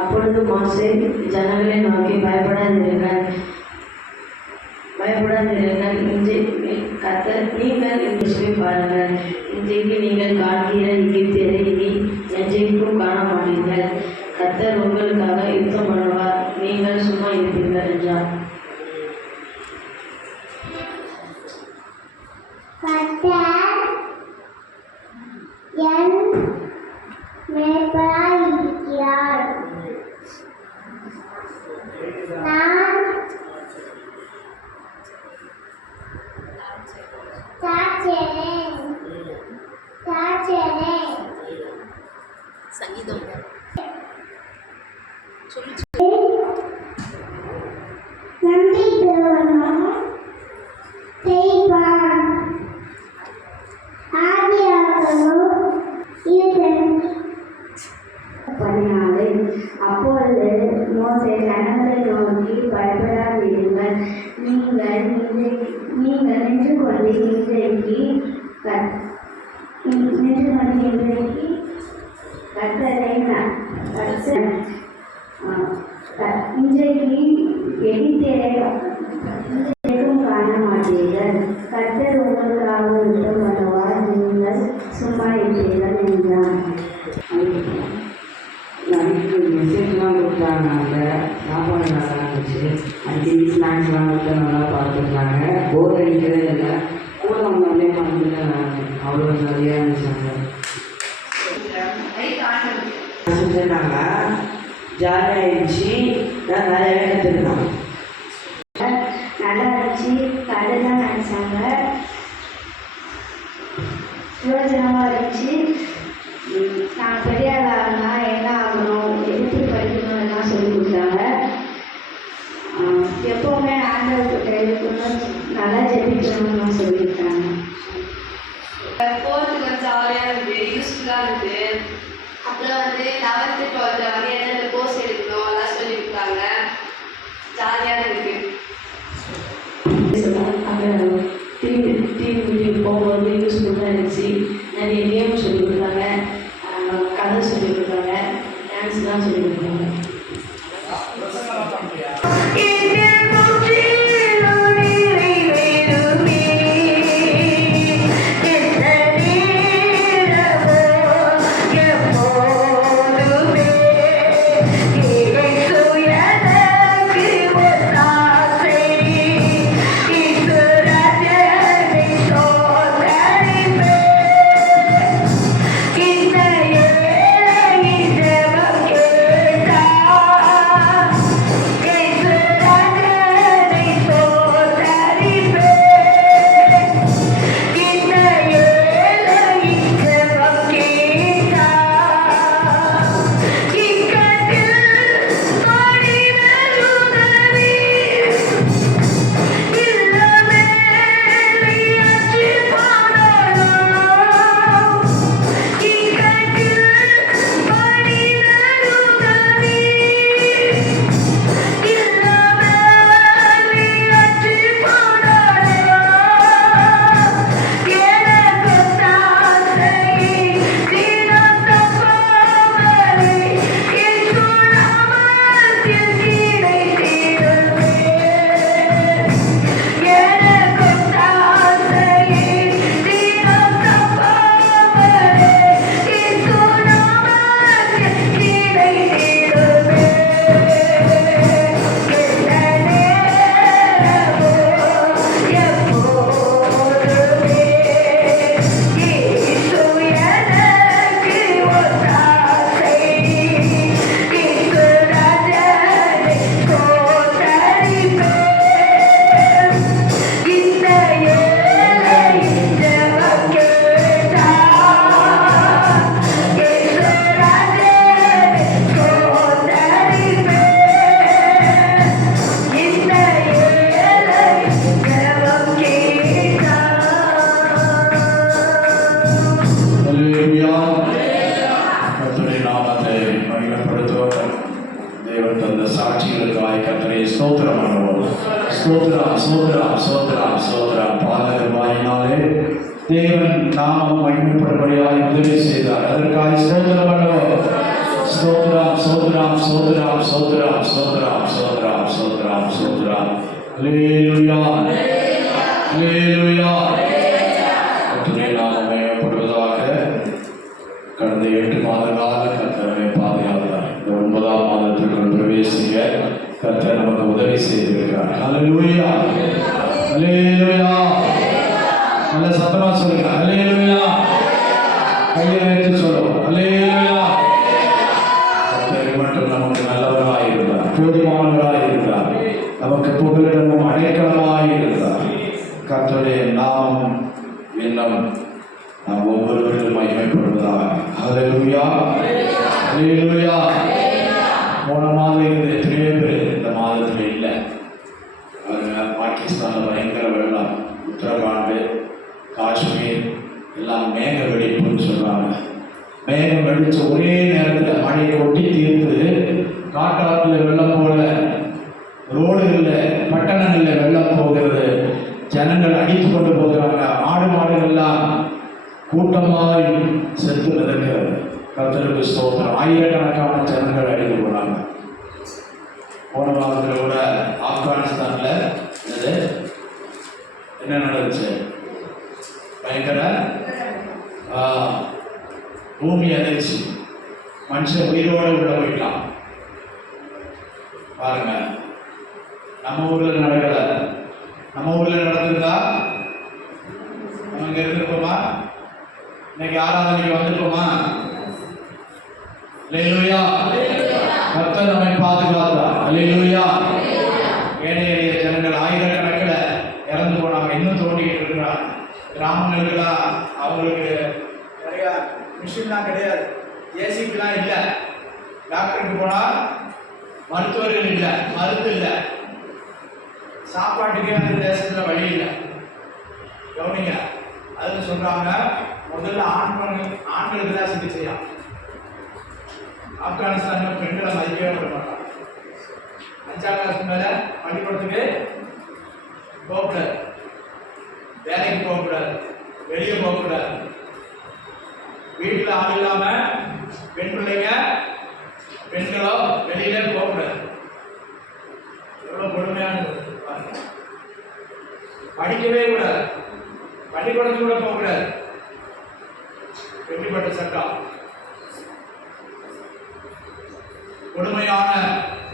அப்பொழுது மோசே ஜனங்களை நோக்கி பயப்படாதீர்கள், கர்த்தர் நீங்கள் இயேசுவை பாருங்கள். இன்றைக்கு நீங்கள் காண்கிற எகிப்தியரை இனி என்றைக்கும் காண மாட்டீர்கள். கர்த்தர் உங்களுக்காக யுத்தம் பண்ணுவார், நீங்கள் சும்மா இருப்பீர்கள் என்றார். சங்கீதம் அப்பொழுது மோசே ஜனங்களை நோக்கி பயப்படாதீர்கள், நீங்கள் நின்று கொண்டு இன்றைக்கு கர்த்தரை இன்றைக்கு எகிப்தியரையும் காண மாட்டீர்கள். கர்த்தர் உங்களுக்காக யுத்தம் பண்ணுவார், நீங்கள் சும்மா இருப்பீர்கள் என்றார். மெசேஜ்லாம் கொடுத்தாங்க, சாப்பாடு நல்லா இருந்துச்சு. அடிக்கடி ஸ்நாக்ஸ்லாம் கொடுத்து நல்லா பார்த்துருந்தாங்க. போர் அடிக்கிறதே இல்லை. கூட வந்தாலே பார்த்துட்டு அவ்வளோ நிறையா இருந்துச்சாங்க. செஞ்சாங்க, ஜாலியாக இருந்துச்சு. நான் நிறையவே கற்றுருந்தேன். நல்லா இருந்துச்சு. கடைதான் நினச்சாங்க, யோஜனமாக இருந்துச்சு. நான் பெரிய ஆளாகனா என்ன ஆகணும், எப்படி படிக்கணும் எல்லாம் சொல்லி கொடுத்தாங்க. எப்போவுமே ஆண்டவர்கிட்ட இருக்கணும், நல்லா ஜெபிக்கணும்னு சொல்லியிருக்காங்க. போகிறதுக்கு கொஞ்சம் ஜாலியாக இருக்குது, யூஸ்ஃபுல்லாக இருக்குது. அப்புறம் 11th 12th என்னென்ன கோர்ஸ் எடுக்கணும் அதெல்லாம் சொல்லி கொடுத்தாங்க. ஜாலியாக இருக்குது. டிவி போகும்போது யூஸ்ஃபுல்லாக இருந்துச்சு. நிறைய கேம் சொல்லி கொடுத்தாங்க, கதை சொல்லி கொடுத்தாங்க, டான்ஸ்லாம் சொல்லி கொடுத்தாங்க. ஸ்தோத்திரம் ஸ்தோத்திரம் ஸ்தோத்திரம் ஸ்தோத்திரம். பாதகமாயினாலே தேவன் நாமம் மகிமைப்படும்படியாய் உதவி செய்தார். அதற்காக ஸ்தோத்திரம் பண்ணுவோம். ஸ்தோத்திரம் ஸ்தோத்திரம் ஸ்தோத்திரம் ஸ்தோத்திரம் ஸ்தோத்திரம் ஸ்தோத்திரம் ஸ்தோத்திரம் ஸ்தோத்திரம். அல்லேலூயா அல்லேலூயா. கர்த்தருடைய நாமம் மகிமைப்படுவதாக. கடந்த 8 மாத கால கர்த்தரை பாதுகாத்தார். இந்த 9ஆம் மாதத்திற்குள் பிரவேசிக்க கர்த்தர் நமக்கு உதவி செய்திருக்கிறார். அல்லேலூயா அல்லேலூயா. நல்ல சத்தமா சொல்லுங்க அல்லேலூயா. கையை வைத்து சொல்லுவோம் அல்லேலூயா. கர்த்தர் மட்டும் நமக்கு நல்லவராய் இருந்தார், போதுமானவராய் இருந்தார், நமக்கு புகலிடமும் அடைக்கலமாய் இருந்தார். கர்த்தருடைய நாமம் இன்னும் நாம் ஒவ்வொருவரும் மகிமைப்படுவதாக. அல்லேலூயா அல்லேலூயா. போன மாதம் இருந்த எத்தனையோ பேர் இந்த மாதத்தில் இல்லை. பாகிஸ்தானில் பயங்கர வெள்ளம், உத்தரகாண்ட், காஷ்மீர் எல்லாம் மேக வெடிப்புன்னு சொல்கிறாங்க. மேகம் வெடித்த ஒரே நேரத்தில் மழை கொட்டி தீர்த்து காட்டாற்றில் வெள்ளம் போல, ரோடுகளில் பட்டணங்களில் வெள்ளம் போகிறது, ஜனங்கள் அடித்து கொண்டு போகிறாங்க, ஆடு மாடுகள்லாம் கூட்டமாய் செத்து மிதக்கிறது. கர்த்தருக்கு ஸ்தோத்திரம். ஆயிரக்கணக்கான ஜனங்கள் அடித்து போனாங்க. போன வாரத்தில் கூட ஆப்கானிஸ்தானில் என்ன நடந்துச்சு? பயங்கர பூமி அதிர்ச்சி, மனுஷன் உயிரோடு உள்ள போயிட்டான். பாருங்க, நம்ம ஊரில் நடக்கல. நம்ம ஊரில் நடந்திருந்தா நம்ம இங்கே இருந்திருப்போமா? இன்னைக்கு ஆராதனைக்கு வந்திருப்போமா? அல்லேலூயா. கர்த்தர் நம்மை பாதுகாத்தார். அல்லேலூயா. ஏழை எளிய ஜனங்கள் ஆயிரக்கணக்கில் இறந்து போனாங்க. இன்னும் தோண்டிக்கிட்டு இருக்கிறாங்க. கிராமங்களுக்கெல்லாம் அவங்களுக்கு நிறைய மிஷின்லாம் கிடையாது, ஏசிபிலாம் இல்லை. டாக்டருக்கு போனால் மருத்துவர்கள் இல்லை, மருந்து இல்லை, சாப்பாட்டுக்கே அந்த தேசத்தில் வழி இல்லை. கவனிங்க, அதுன்னு சொல்கிறாங்க. முதல்ல ஆண்களுக்கு தான் சிகிச்சையா. ஆப்கானிஸ்தானில் பெண்களை மதிக்கவே விட மாட்டாங்க. 5ஆம் கிளாஸ் மேலே பள்ளிக்கூடத்துக்கு போகக்கூடாது, வேலைக்கு போகக்கூடாது, வெளியே போகக்கூடாது, வீட்டில் ஆள் இல்லாமல் பெண் பிள்ளைங்க பெண்களோ வெளியிலே போகக்கூடாது. எவ்வளோ கொடுமையானது பாருங்க. படிக்கவே கூடாது, பள்ளிக்கூடத்துக்கு கூட போகக்கூடாது. எப்படிப்பட்ட சட்டம்! கொடுமையான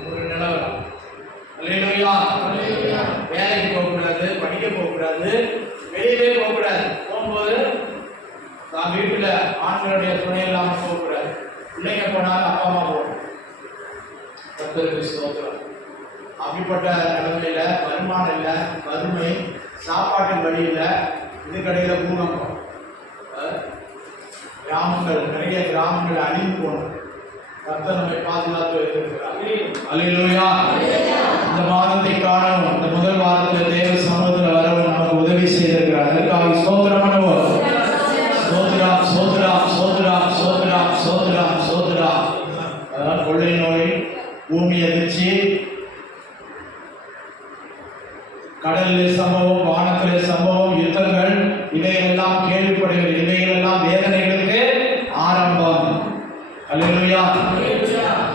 ஒரு நிலவரம். அல்லேலூயா. வேலைக்கு போகக்கூடாது, படிக்க போகக்கூடாது, வெளியிலே போகக்கூடாது. போகும்போது நான் வீட்டில் ஆண்களுடைய துணை இல்லாமல் போகக்கூடாது. பிள்ளைங்க போனாலும் அப்பா அம்மா போகணும். கர்த்தருக்கு ஸ்தோத்திரம். அப்படிப்பட்ட நிலைமையில வருமானம் இல்லை, வறுமை, சாப்பாட்டு வழி இல்லை, இதுக்கடையில் பூகம்பம், கிராமங்கள், நிறைய கிராமங்கள் அழிந்து போகணும். கர்த்தர் நம்மை பாதுகாத்து வைத்திருக்கிறார். அல்லேலூயா. இந்த மாதத்தை காணவும், இந்த முதல் வாரத்தில் தேவ சமூகத்தில் வரவும் நமக்கு உதவி செய்திருக்கிறார். அதற்காக ஸ்தோத்திரம் பண்ணுவோம். ஸ்தோத்திரம் ஸ்தோத்திரம் ஸ்தோத்திரம் ஸ்தோத்திரம் ஸ்தோத்திரம் ஸ்தோத்திரம். அதான் கொள்ளை நோய், பூமி அதிர்ச்சி, கடலிலே சம்பவம், வானத்திலே சம்பவம், யுத்தங்கள், இவையெல்லாம் கேள்விப்படுகிறது. இவைகளெல்லாம் வேதனைகளுக்கு ஆரம்பம். அல்லேலூயா.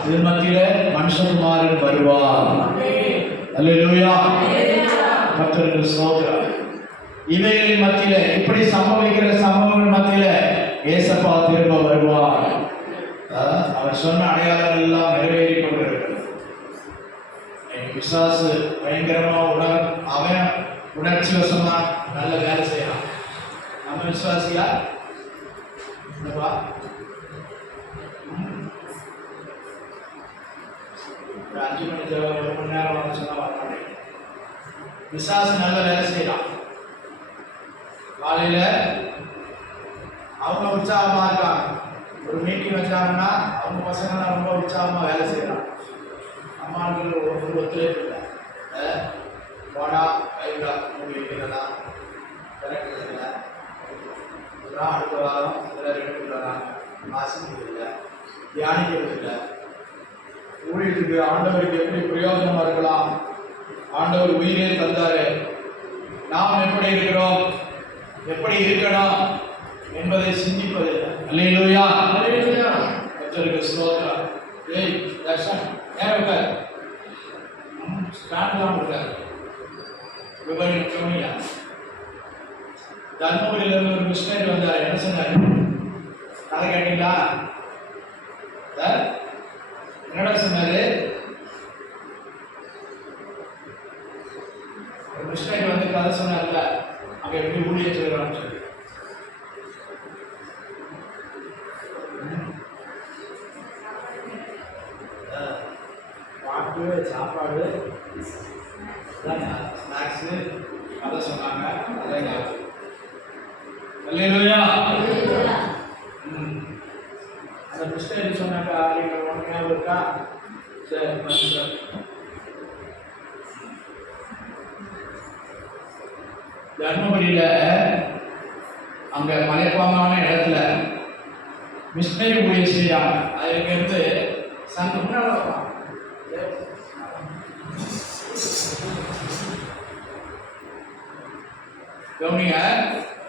இது மத்தியில மனுஷகுமாரன் வருவார். அல்லேலூயா. கர்த்தருக்கு ஸ்தோத்திரம். இவைகளின் மத்தியில, இப்படி சம்பவிக்கிற சம்பவங்கள் மத்தியில ஏசப்பா திரும்ப வருவார். அவர் சொன்ன அடையாளங்கள் எல்லாம் நிறைவேறி கொண்டிருக்கிறது. பிசாசு பயங்கரமா அவன் உணர்ச்சி வசமா நல்ல வேலை செய்யலாம். நம்ம விசுவாசியா? 5 மணி ஜெபம் 1 மணி நேரம் சொன்னா வரமாட்டேன். பிசாசு நல்ல வேலை செய்யலாம். காலையில அவங்க உற்சாகமா இருக்காங்க, ஒரு மீட்டிங் வச்சாங்கன்னா அவங்க பசங்க ரொம்ப உற்சாகமா வேலை செய்யலாம். அம்மாக்கள் ஒரு ஒத்துழைப்பு இல்லை. போனா கைவிடா மூடி வைக்கிறதா, திறக்கிறதில்ல, அடுத்த வாரம் இதில் 2 வராங்க, வாசிக்கிறது இல்லை, தியானிக்கிறது இல்லை. ஊழியத்துக்கு ஆண்டவருக்கு எப்படி பிரயோஜனமா இருக்கலாம் ஆண்டவர் உயிரே தந்தாரு. நாம் எப்படி இருக்கிறோம், எப்படி இருக்கணும் என்பதை சிந்திப்பதில்லை. அல்லேலூயா, அல்லேலூயா. கர்த்தருக்கு ஸ்தோத்திரம். ஏய் தர்ஷன், ஏன் உட்கார், ஸ்டாண்ட் தான் உட்கார். விவரம் கவனியா. தர்மபுரியிலிருந்து ஒரு மிஷினரி வந்தார். என்ன சொன்னார்? கதை கேட்டீங்களா? என்னடா சொன்னாரு? ஒரு மிஷினரி வந்து கதை சொன்னார்ல, அங்க எப்படி ஊழியம் செய்யறான்னு சொல்லி. பாட்டு, சாப்பாடு, ஸ்நாக்ஸு கதை சொன்னாங்க. அதே ஞாபகம். அல்லேலூயா. அந்த மிஸ்டரி சொன்னாக்கா நீங்கள் ஒன்று ஞாபகம் இருக்கா? சரி, மனுஷன் தர்மபுரியில் அங்கே மலைப்பாங்கான இடத்துல மிஷினரி ஊழியம் செய்யாங்க. அதுலேருந்து சங்கம் முன்னாடி கவனிங்க.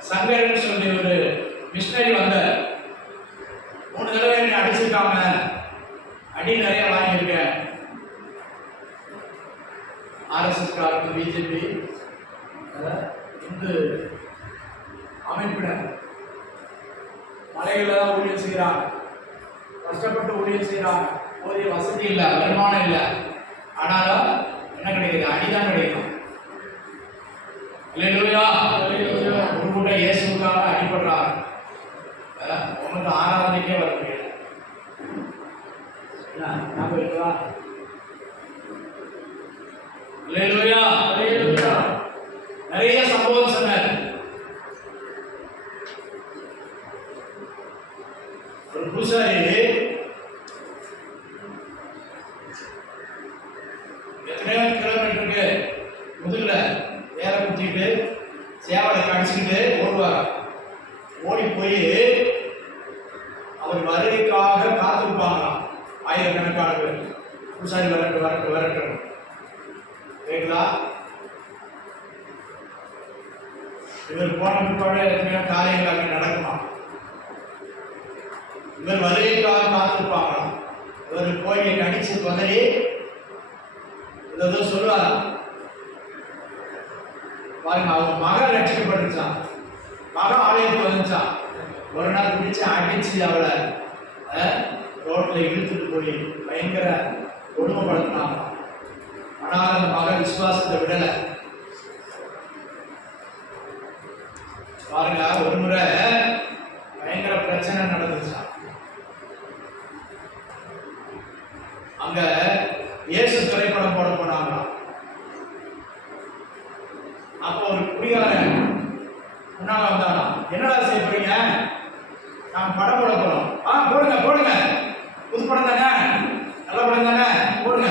சங்கர்னு சொல்லி ஒரு மிஷினரி வந்த 3 தடவை என்னை அடிச்சிருக்காங்க. அடி நிறைய வாங்கியிருக்கேன். ஆர்எஸ்எஸ் காரங்க, பிஜேபி, இந்து அமைப்பினர் மலைகளில் தான் ஊழியம் செய்கிறாங்க. கஷ்டப்பட்டு ஊழியம் செய்கிறாங்க. போதிய வசதி இல்லை, வருமானம் இல்லை. ஆனாலும் என்ன கிடைக்குது? அடிதான் கிடைக்கும். அல்லேலூயா. ஒரு கூட இயேசுக்காக அடிபடுறாங்க. உங்களுக்கு ஆராதனைக்கே வர முடியல. அல்லேலூயா, அல்லேலூயா. நிறைய சம்பவம் சொன்னார். ஒரு பூசாரி எத்தனையோ கிலோமீட்டருக்கு முதுகுல வேலை குத்திட்டு சேவலை கடிச்சுக்கிட்டு ஓடுவார். ஓடி போய் அவர் வருகைக்காக காத்திருப்பாங்களாம். ஆயிரக்கணக்கான பேர் பூசாரி வரட்டு வரட்டு வரட்டும். கேட்குதா? இவர் போன பிற்பாடு எத்தனையோ காரியங்கள் அங்கே நடக்குமா? இவர் வருகைக்காக காத்திருப்பாங்களாம். இவர் போய் கடிச்சு பதறி ஏதோ சொல்லுவாராம். பாருங்க, அவங்க மகன் ரட்சிக்கப்பட்டுச்சான். மகன் ஆலயத்துக்கு வந்துச்சான். ஒரு நாள் பிடிச்சு அடிச்சு அவளை ரோட்ல இழுத்துட்டு போய் பயங்கர கொடுமைப்படுத்தினாங்க. ஆனால் அந்த மகன் விசுவாசத்தை விடல. பாருங்க, ஒரு முறை பயங்கர பிரச்சனை நடந்துச்சான். அங்க இயேசு திரைப்படம் போட போனாங்களாம். அப்போ ஒரு குடிகாரன் முன்னால வந்தானா. என்னடா செய்ய போறீங்க? நாங்க படம் போட போறோம். போடுங்க போடுங்க, புது படம் தானே, நல்ல படம் தானே, போடுங்க.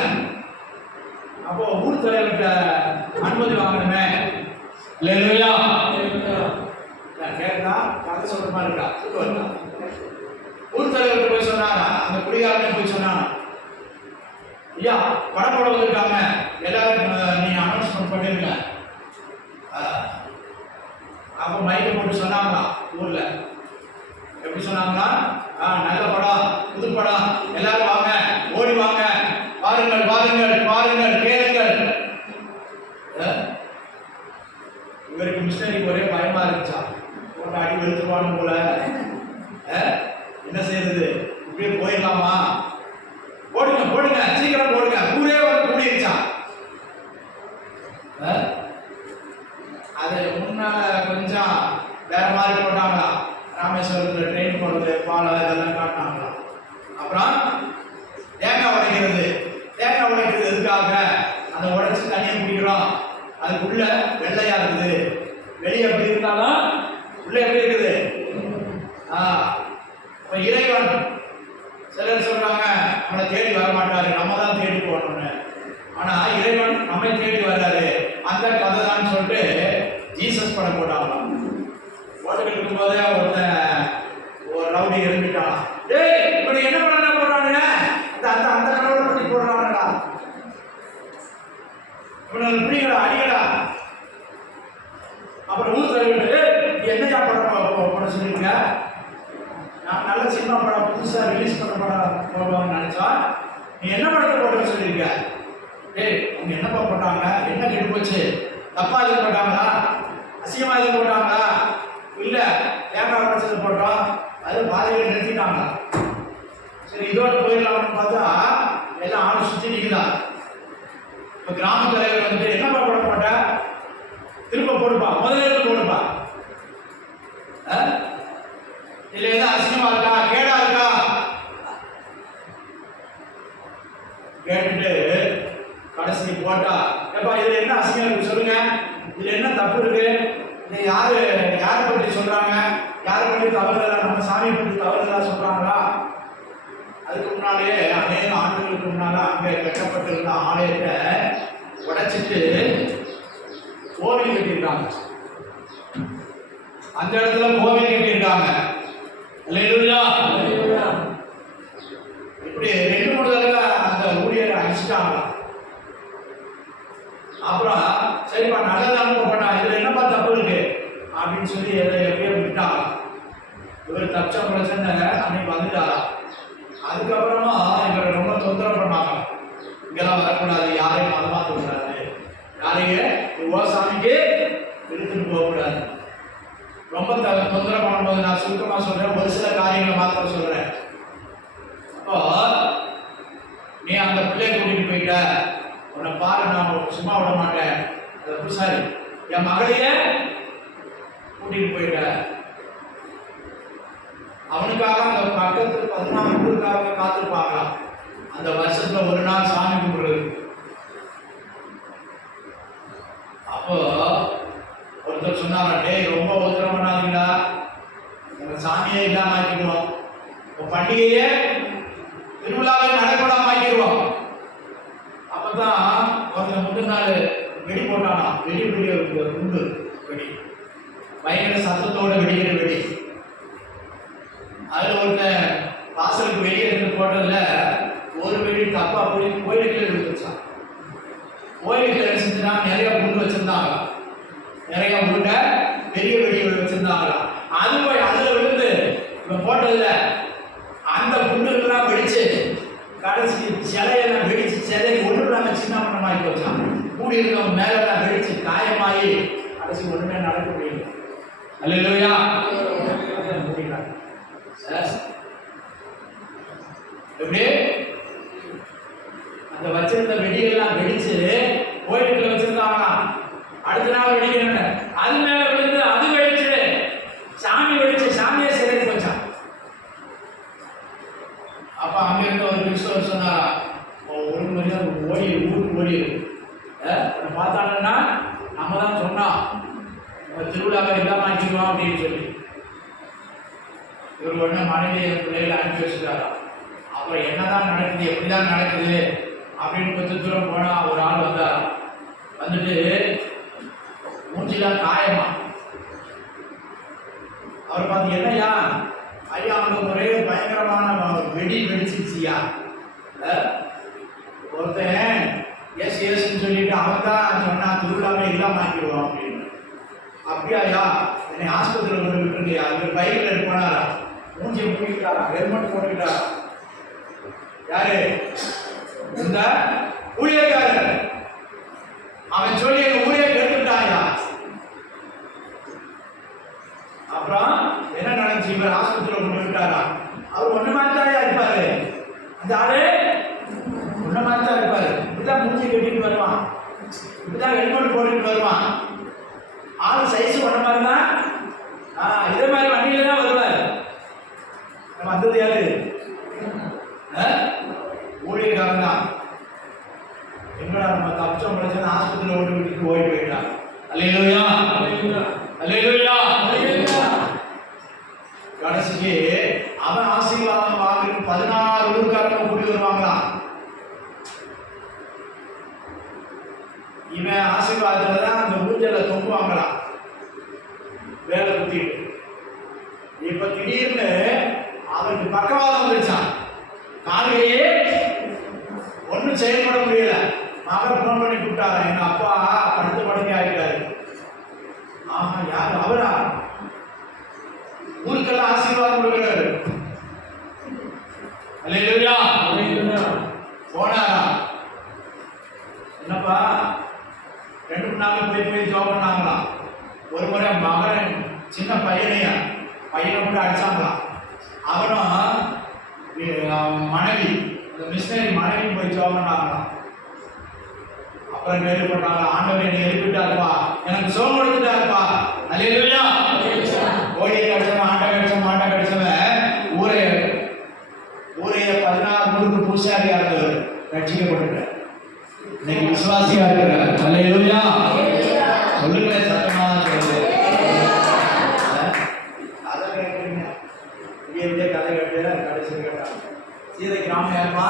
அப்போ ஊர் தலைவர்கிட்ட அனுமதி வாங்கணுமே. இல்லையா கேட்டா கதை சொல்ற மாதிரி இருக்கா? சொல்லுவாங்க. ஊர் தலைவர்கிட்ட போய் சொன்னாங்க. அந்த குடிகாரனை போய் சொன்னாங்க, ஐயா படம் போட வந்திருக்காங்க, எல்லாரும் நீங்க அனௌன்ஸ்மெண்ட் பண்ணிருங்க. அப்போ மைக்கை போட்டு சொன்னாங்களா ஊர்ல. எப்படி சொன்னாங்களா? நல்ல படம், புது படம், எல்லாரும் வாங்க, ஓடி வாங்க, பாருங்கள் பாருங்கள் பாருங்கள், கேளுங்கள். இவருக்கு மிஷினரிக்கு ஒரே பயமா இருந்துச்சா. போட்ட அடி வெளுத்துருவானு போல. என்ன செய்யறது? இப்படியே போயிடலாமா? போடுங்க போடுங்க, சீக்கிரம் போடுங்க. ஊரே வந்து கூடிருச்சான். அது முன்னால கொஞ்சம் வேற மாதிரி போட்டாங்களா. ராமேஸ்வரத்தில் ட்ரெயின் போடுறது, பாலம் இதெல்லாம் காட்டினாங்களா. அப்புறம் தேங்காய் உடைக்கிறது. தேங்காய் உடைக்கிறது எதுக்காக? அதை உடைச்சு தனியாக குடிக்கிறோம். அதுக்குள்ள வெள்ளையா இருக்குது. வெளியே எப்படி இருந்தாலும் உள்ள எப்படி இருக்குது? இறைவன் சிலர் சொல்றாங்க நம்மளை தேடி வர மாட்டாரு, நம்ம தான் தேடி போகணும்னு. ஆனா இறைவன் நம்மை தேடி வர்றாரு. அந்த கதை தான் சொல்லிட்டு ஜீசஸ் படம் போட்டாங்களாம். போட்டுக்கிட்டு இருக்கும்போதே ஒரு ரவுடி எழுப்பிட்டான். டேய் இப்படி என்ன பண்ண போடுறானுங்க? அந்த அந்த கடவுளை பற்றி போடுறானுங்களா? இவனுக்கு போட்டிருக்க? நான் நல்ல சினிமா படம் புதுசாக ரிலீஸ் பண்ண படம் போடுவாங்கன்னு நினச்சா நீ என்ன படத்தை போட்டு சொல்லியிருக்க? டேய் அவங்க என்னப்பா போட்டாங்க? என்ன கெட்டு போச்சு? தப்பா இது போட்டாங்களா? அசியமா இது போட்டாங்களா? இல்லை தேங்காய் உடச்சது போட்டோம், அது பாதையில் நிறுத்திட்டாங்க. சரி இதோட போயிடலாம்னு பார்த்தா எல்லாம் ஆள் சுற்றி நிற்குதா. இப்போ கிராம தலைவர் வந்துட்டு என்னப்பா போட போட்ட? திரும்ப போடுப்பா, முதல்ல போடுப்பா. இல்லை எதாவது அசிங்கமா இருக்கா, கேடா இருக்கா கேட்டுட்டு கடைசி போட்டா, ஏப்பா இதுல என்ன அசிங்கம் இருக்கு சொல்லுங்க, இதுல என்ன தப்பு இருக்கு, இது யாரை பற்றி சொல்றாங்க, யாரை பற்றி தவறுதலா, நம்ம சாமியை பற்றி தவறுதலா சொல்றாங்களா? அதுக்கு முன்னாலே அநேக ஆண்டுகளுக்கு முன்னால அங்கே கட்டப்பட்டிருந்த ஆலயத்தை உடைச்சிட்டு கோவில் கட்டியிருக்காங்க. அந்த இடத்துல கோவில் கட்டியிருக்காங்க. அல்லேலூயா. இப்படி 2-3 தடவை அந்த ஊழியரை அழிச்சிட்டாங்க. அப்புறம் சரிப்பா நல்லதான் போட்டா, இதுல என்னப்பா தப்பு இருக்கு அப்படின்னு சொல்லி எப்படியோ விட்டாங்க. இவர் தச்ச பிரச்சனை அன்னைக்கு வந்துட்டாரா. அதுக்கப்புறமா இவரை ரொம்ப தொந்தரவு பண்ணாங்க. இங்கெல்லாம் வரக்கூடாது, யாரையும் மதமாற்ற கூடாது, யாரையும் சாமிக்கு எடுத்துட்டு போகக்கூடாது. ரொம்ப தொந்தரவு பண்ணும்போது நான் சுருக்கமாக சொல்றேன், ஒரு சில காரியங்களை மாத்திரம் சொல்றேன். அப்போ நீ அந்த பிள்ளைய கூட்டிட்டு போயிட்ட, உன்னை பாரு நான் சும்மா விட மாட்டேன், சாரி என் மகளையே கூட்டிட்டு போயிட்ட, அவனுக்காக அந்த பக்கத்து 14 ஊருக்காக காத்திருப்பாங்களாம். அந்த வருஷத்துல ஒரு நாள் சாமி கும்பிடுறது. அப்போ ஒருத்தர் சொன்னாரா, டேய் ரொம்ப உத்தரவு பண்ணாதீங்களா, எங்க சாமியே இல்லாம ஆக்கிடுவோம், பண்டிகையே திருவிழாவை நடக்கூடாம ஆக்கிடுவோம். அப்பதான் ஒருத்தர் முந்தின நாள் வெடி போட்டானா, வெடி குண்டு வெடி, பயங்கர சத்தத்தோட வெடிக்கிற வெடி. அதுல ஒருத்தன் வாசலுக்கு வெளியே இருந்து போட்டதுல ஒரு வெடி தப்பா போய் கோயிலுக்குள்ள விழுந்துச்சான். கோயிலுக்குள்ள வச்சிருந்தா நிறைய குண்டு வச்சிருந்தாங்க, நிறைய உருண்டை பெரிய வெடிகள் வச்சிருந்தாங்க. அது போய் அதுல விழுந்து இவன் போட்டதுல அந்த குண்டுகள்லாம் வெடிச்சு கடைசி சிலையெல்லாம் வெடிச்சு சிலைக்கு ஒன்று இல்லாம சின்ன பண்ணமாகி போச்சான். கூடி இருக்கவங்க மேலெல்லாம் வெடிச்சு காயமாயி கடைசி ஒண்ணுமே நடக்க முடியல. அல்லேலூயா. எப்படி அந்த வச்சிருந்த வெடியெல்லாம் வெடிச்சு கோயிலுக்குள்ள வச்சிருந்தாங்க. அடுத்த நாள் வெடிக்கிறாங்க, அது மேல விழுந்து அது வெடிச்சு சாமி வெடிச்சு சாமியே சிறைக்கு போச்சான். அப்ப அங்க இருந்த ஒரு கிறிஸ்தவர் சொன்னாரா, ஒரு மனிதன் ஊருக்கு ஓடிடு பார்த்தாங்கன்னா நம்ம தான் சொன்னோம் திருவிழாவை இல்லாம ஆக்கிடுவோம் அப்படின்னு சொல்லி. இவர் உடனே மனைவியை பிள்ளைகளை அனுப்பி வச்சுட்டாரா. அப்புறம் என்னதான் நடக்குது, எப்படிதான் நடக்குது அப்படின்னு கொஞ்சம் தூரம் போனா ஒரு ஆள் வந்தாரா. வந்துட்டு மூஞ்சிலாம் காயமா. அவர் பார்த்து என்னையா, ஐயா அவனுக்கு ஒரே பயங்கரமான வெடி வெடிச்சிருச்சியா, ஒருத்தன் எஸ் எஸ்ன்னு சொல்லிட்டு அவன் தான் சொன்னா திருவிழாவே இல்லாம ஆக்கிடுவோம் அப்படின்னு. அப்படியாயா, என்னை ஆஸ்பத்திரியில் கொண்டு விட்டுருக்கியா. இவர் பைக்கில் போனாரா, மூஞ்சியை மூடிக்கிட்டாரா, ஹெல்மெட் போட்டுக்கிட்டாரா. யாரு? இந்த ஊழியக்காரர். அவன் சொல்லி எங்க ஊழிய கேட்டுட்டாயா. அப்புறம் என்ன நடந்துச்சு, இவர் ஆஸ்பத்திரியில் கொண்டு விட்டாரா. அவர் ஒண்ணு மாதிரிதான் இருப்பாரு, அந்த ஆளு ஒண்ணு மாதிரிதான் இருப்பாரு. இப்படிதான் மூஞ்சி கட்டிட்டு வருவான், இப்படிதான் ஹெல்மெட் போட்டுட்டு வருவான். ஆளு சைஸ் ஒண்ணு மாதிரிதான். இதே மாதிரி வண்டியில தான் வருவார். நம்ம வந்தது யாரு? ஊழியக்காரன் தான். எங்கடா நம்ம தப்பிச்சோம் பிரச்சனை ஆஸ்பத்திரியில் ஓட்டு விட்டுட்டு ஓடி போயிட்டான். அல்லேலூயா, அல்லேலூயா. கடைசிக்கு அவன் ஆசீர்வாதம் வாங்கிட்டு 16 ஊருக்காரங்க கூட்டி வருவாங்களாம். இவன் ஆசீர்வாதத்துல தான் அந்த ஊஞ்சல தொங்குவாங்களாம் வேலை குத்திட்டு. இப்ப திடீர்னு அவருக்கு பக்கவாதம் வந்துருச்சான். காலையே ஒன்றும் செயல்பட முடியல. மகன் போன் பண்ணி கூப்பிட்டாரா, எங்க அப்பா படுத்து படுக்கை ஆகிட்டாரு. ஆமா, யாரு? அவரா? ஊருக்கெல்லாம் பண்ணாங்க, போய் ஜோம் பண்ணாங்களாம். ஒரு முறை மகன் சின்ன பையனை கூட அடிச்சாங்களாம். அவனும் மனைவி, இந்த மிஷினரி மனைவி போய் ஜோம் பண்ணாங்களாம். அப்புறம் கேள்விப்பட்டாங்க, ஆண்டவர் என்னை எழுப்பிட்டாருப்பா, எனக்கு சோம் கொடுத்துட்டாருப்பா. அல்லேலூயா. கோழியை கடிச்சவன், ஆட்டை கடிச்சவன், மாட்டை கடிச்சவன் ஊரைய 16 முழுக்கு பூசாரியா இருந்தவர் ரட்சிக்கப்பட்டார். இன்னைக்கு விசுவாசியா இருக்கிறார். அல்லேலூயா. சொல்லுங்க, சத்தமா சொல்லுங்க. கதை கேட்குறீங்க, விடிய கதை கேட்டு கடைசி கேட்டாங்க. சீதை கிராமம் யாருமா?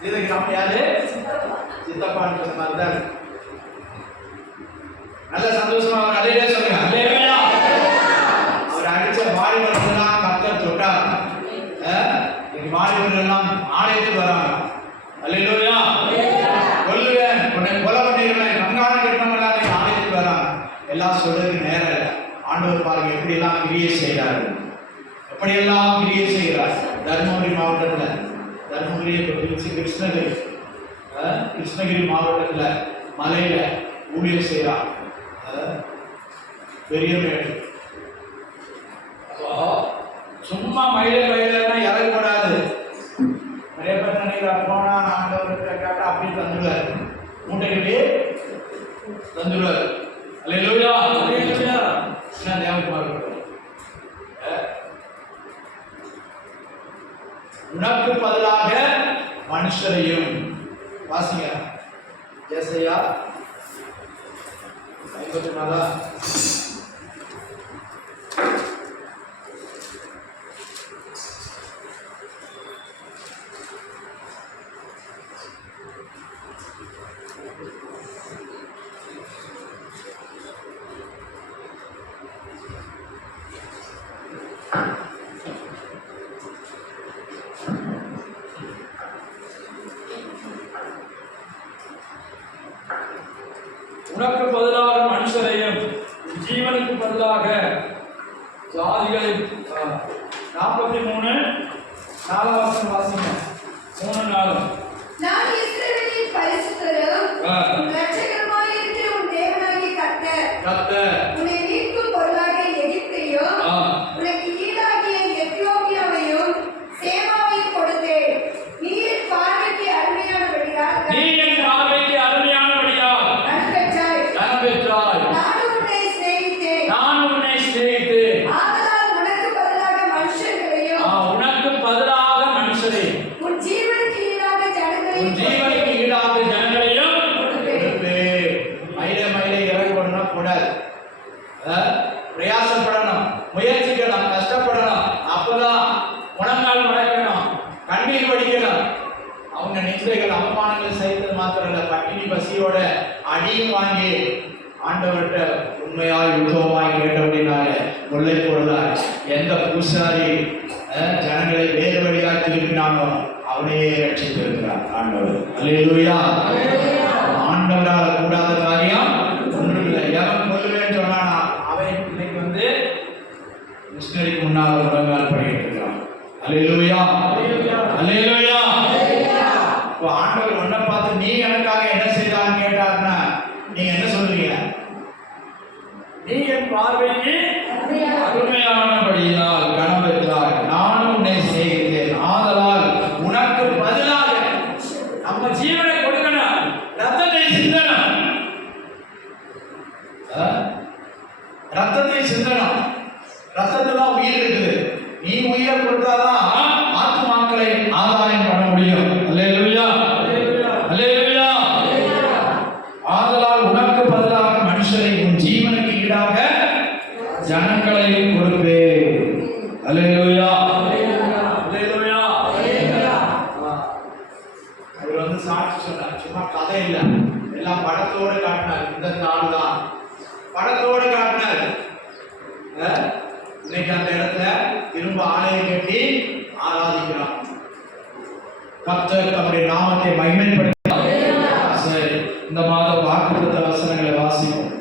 சீதை கிராமம் யாரு? சித்தப்பான்னு சொன்ன மாதிரி தான். நல்ல சந்தோஷமா அவர் அலையிலே சொல்லுங்க. அல்லேலூயா. அவர் அடிச்ச வாலிபர்களெல்லாம் கர்த்தர் தொட்டார். வாலிபர்கள் எல்லாம் ஆலயத்துக்கு வராங்க. அல்லேலூயா. கொல்லுவேன், உன்னை கொலை பண்ணிடுவேன், கங்கான கிருஷ்ணங்களாக ஆலயத்துக்கு வராங்க. எல்லாம் சொல்றதுக்கு நேரம் இல்லை. ஆண்டவர் பாருங்க எப்படி எல்லாம் கிரியை செய்கிறாரு, எப்படியெல்லாம் கிரியை செய்கிறார். தர்மபுரி மாவட்டத்தில், தர்மபுரி கிருஷ்ணகிரி மாவட்டத்தில் மலையில ஊழியர் செய்கிறார். பெரிய மேடு. சும்மா மயில இறங்கக்கூடாது. நிறைய பேர் நினைக்கிறார், போனா ஆண்டவர்கிட்ட கேட்டா அப்படி தந்துடுவார், மூட்டைக்கிட்டே தந்துடுவார். அல்லேலூயா. என்ன தேவகுமார், உனக்கு பதிலாக மனுஷரையும், வாசிங்க ஏசாயா 54. உனக்கு பதிலாக மனுஷரையும், ஜீவனுக்கு பதிலாக ஜாதிகளையும். 43 4 வாசிங்க. 3-4. நான் இஸ்ரவேலின் பரிசுத்தரும் இரட்சகருமாய் இருக்கிற உன் தேவனாகிய கர்த்தர் உன்னை மீட்கும் பொருளாக எகிப்தையும் உனக்கு ஈடாகிய எத்தியோப்பியாவையும் சேமாவையும் கொடுத்தேன். நீ என் பார்வைக்கு அருமையானபடியால் கனம் பெற்றாய். நானும் உன்னை சிநேகித்தேன். ஆதலால் உனக்கு பதிலாக மனுஷரையும் உன் ஜீவனுக்கு ஈடாக ஜனங்களையும் கொடுப்பேன். மயில இறங்கப்படணும் கூடாது. பிரயாசப்படணும், முயற்சிக்கணும், கஷ்டப்படணும். அப்பதான் முழங்கால் மடக்கணும், கண்ணீர் வடிக்கணும். அவங்க நிந்தைகள் அவமானங்கள் செய்தது மாத்திரம் இல்ல, பட்டினி பசியோட அடியும் வாங்கி ஆண்டவர்கிட்ட உண்மையாய் உருவமாய் கேட்டபடினால கொள்ளை பொருளாய் எந்த பூசாரி ஜனங்களை வேறு வழியாக திருப்பினானோ அவனையே ரட்சித்திருக்கிறார் ஆண்டவர். அல்லேலூயா. ஆண்டவரால் கூடாத காரியம் ஒன்றும் இல்லை. எவன் கொல்லுவேன்னு சொன்னானா அவன் இன்னைக்கு மிஷினரிக்கு முன்னால் முழங்கால் படிக்கிட்டு இருக்கிறான். அல்லேலூயா. அல்லேலூயா. இப்போ ஆண்டவர் ஒன்றை பார்த்து நீ எனக்காக என்ன செய்தான்னு கேட்டாருன்னா நீங்க என்ன சொல்றீங்க? நீ என் பார்வைக்கு அருமையானபடியினால் கனம் பெற்றாய். நானும் உன்னை சிநேகித்தேன். ஆதலால் உனக்கு பதிலாக நம்ம ஜீவனை கொடுக்கணும், ரத்தத்தை சிந்தணும். ரத்தத்தை சிந்தனம். ரத்தத்துல உயிர் இருக்குது. நீ உயிரை கொடுத்தாதான் ஆத்துமாக்களை ஆதாயம் பண்ண முடியும். அல்லேலூயா. அல்லேலூயா. ஆதலால் உனக்கு பதிலாக மனுஷரை உன் ஜீவனுக்கு ஈடாக ஜனங்களையும் கொடுப்பேன். அல்லேலூயா. அல்லேலூயா. அவர் சாட்சி சொன்னார். சும்மா கதை இல்லை, எல்லாம் படத்தோடு காட்டினார். இந்த நாள் தான் படத்தோடு காட்டினார். இன்னைக்கு அந்த இடத்துல திரும்ப ஆலயம் கட்டி ஆராதிக்கிறோம். கர்த்தர் தம்முடைய நாமத்தை மகிமைப்படுத்த. சரி, இந்த மாதம் வாக்குத்தத்த வசனங்களை வாசிப்போம்.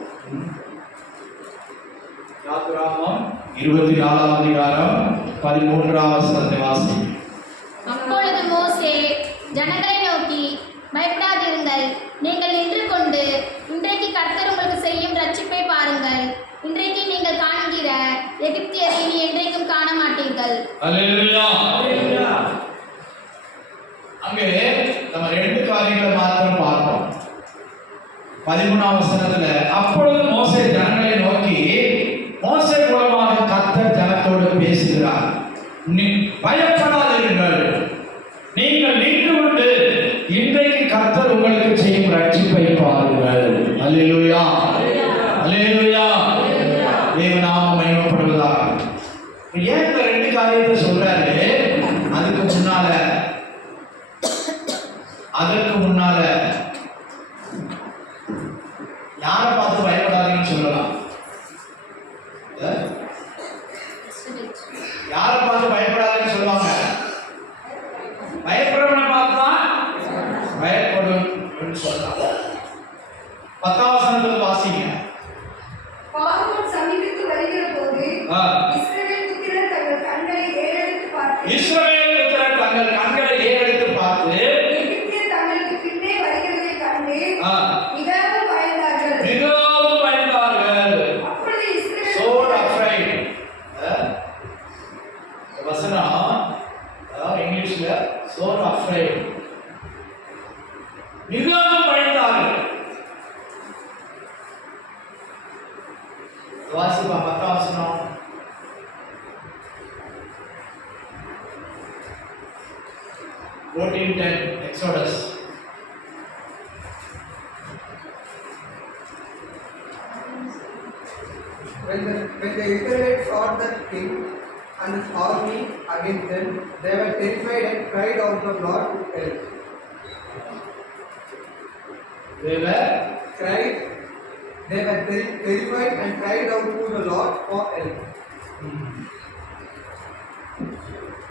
யாத்திராகமம் 24ஆம் அதிகாரம் 13ஆம் வசனத்தை வாசிப்போம். அப்பொழுது மோசே ஜனங்களை நோக்கி, பயப்படாதிருங்கள். நீங்கள் நின்று கொண்டு இன்றைக்கு கர்த்தர் உங்களுக்கு செய்யும் ரட்சிப்பை பாருங்கள். இன்றைக்கு நீங்கள் காண்கிற எகிப்தியரை இனி என்றைக்கும் காண மாட்டீர்கள். அல்லேலூயா. அங்கே நம்ம 2 காரியங்களை மாத்திரம் பார்ப்போம். 13ஆம் வசனத்துல, அப்பொழுது மோசே ஜனங்களை நோக்கி, மோசே மூலமாக கர்த்தர் ஜனத்தோடு பேசுகிறார். பயப்படாதிருங்கள், நீங்கள் நின்று கொண்டு இன்றைக்கு கர்த்தர் உங்களுக்கு செய்யும் ரட்சிப்பை பாருங்கள். அல்லேலூயா, அல்லேலூயா. தேவநாமம் மகிமைப்படுவதாக. ஏன் இந்த 2 காரியத்தை சொல்றாரு? அதற்கு முன்னால யாரை பார்த்து பயப்படாதீங்கன்னு சொல்லலாம்? யாரை பார்த்து பயப்படாதீங்கன்னு சொல்லுவாங்க? பயப்படுறவனை பார்த்து தான் பயப்படும் சொல்லலாம். 10ஆம் வசனத்துல வாசிங்க. பார்வோன் சமீபத்து வருகிற போது இஸ்ரவேல் புத்திரர் தங்கள் கண்களை ஏறெடுத்து பார்த்து எகிப்தியர் தங்களுக்கு பின்னே வருகிறதை கண்டு மிகவும் பயந்தார்கள். அப்பொழுது இஸ்ரவேல் so afraid. வசனம் இங்கிலீஷ்ல so afraid, மிகவும் பயந்தார்கள். வாசிப்பா 10ஆம் வசனம். Exodus. When the Israelites saw the king and his army against them, they were terrified and cried out to the Lord for help. They were terrified and cried out to the Lord for help.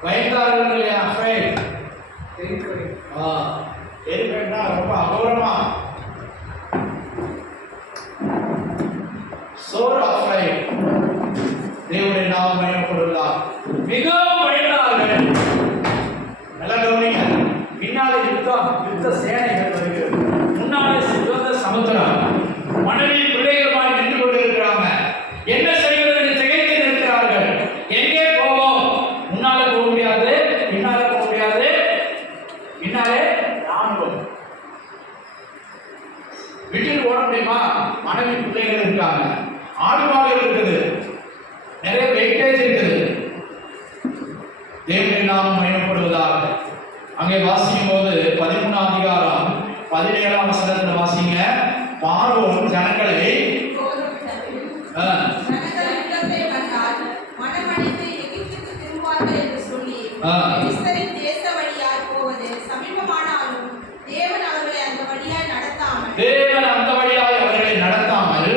பயந்தார்கள் இல்லையா? afraid. Terrified. terrifiedனா ரொம்ப அகோரமா. so afraid. தேவனுடைய நாமம் மகிமைப்படுவதாக. மிகவும் பயந்தார்கள். நல்லா கவனிங்க. பின்னாலே யுத்த சேனைகள் வருகிறது, முன்னாலே சிவந்த சமுத்திரம், மனைவி பிள்ளைகளுமாய் நின்று கொண்டிருக்கிறாங்க. என்ன செய்வது திகைத்து நிற்கிறார்கள். எங்கே போவோம்? முன்னாலே போக முடியாது, பின்னாலே போக முடியாது, பின்னாலே ராணுவம். வீட்டில் ஓட முடியுமா? மனைவி பிள்ளைகள் இருக்காங்க, ஆடு மாடுகள் இருக்குது, நிறைய வெயிட்டேஜ் இருக்குது. தேவனுடைய நாமம் மகிமைப்படுவதாக. அங்கே வாசிக்கும் போது 13ஆம் அதிகாரம் 17ஆம் வசனத்தில் வாசிங்க. பார்வோன் ஜனங்களை தேவன் அந்த வழியாய் அவர்களை நடத்தாமல்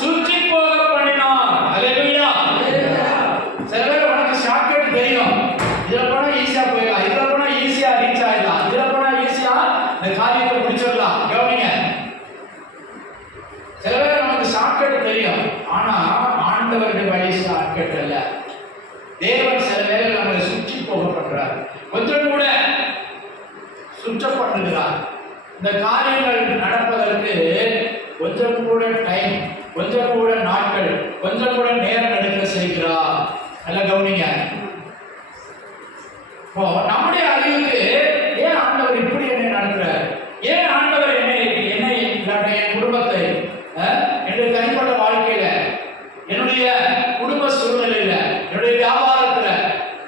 சுற்றி போக பண்ணினார். அல்லேலூயா. சில பேர் உனக்கு ஷார்ட்கட் தெரியும், இதுல போனா ஈஸியா போயிடலாம், இதுல போனா ஈஸியா ரீச் ஆயிடலாம், இதுல போனா ஈஸியா இந்த காரியத்தை முடிச்சிடலாம். கவனிங்க, சில பேர் நமக்கு ஷார்ட்கட் தெரியும், ஆனா ஆண்டவருடைய வழி ஷார்ட்கட் அல்ல. தேவன் சில பேர் நம்மளை சுற்றி போக பண்றார், கொஞ்சம் கூட சுற்றப்படுகிறார். இந்த காரியங்கள் நடப்பதற்கு கொஞ்சம் கூட டைம், கொஞ்சம் கூட நாட்கள், கொஞ்சம் கூட நேரம் எடுக்க செய்கிறார். நல்லா கவனிங்க. இப்போ நம்முடைய அறிவுக்கு ஏன் ஆண்டவர் இப்படி என்னை நடத்துறார், ஏன் ஆண்டவர் என்னை என் குடும்பத்தை, என்னுடைய தனிப்பட்ட வாழ்க்கையில, என்னுடைய குடும்ப சூழ்நிலையில, என்னுடைய வியாபாரத்துல,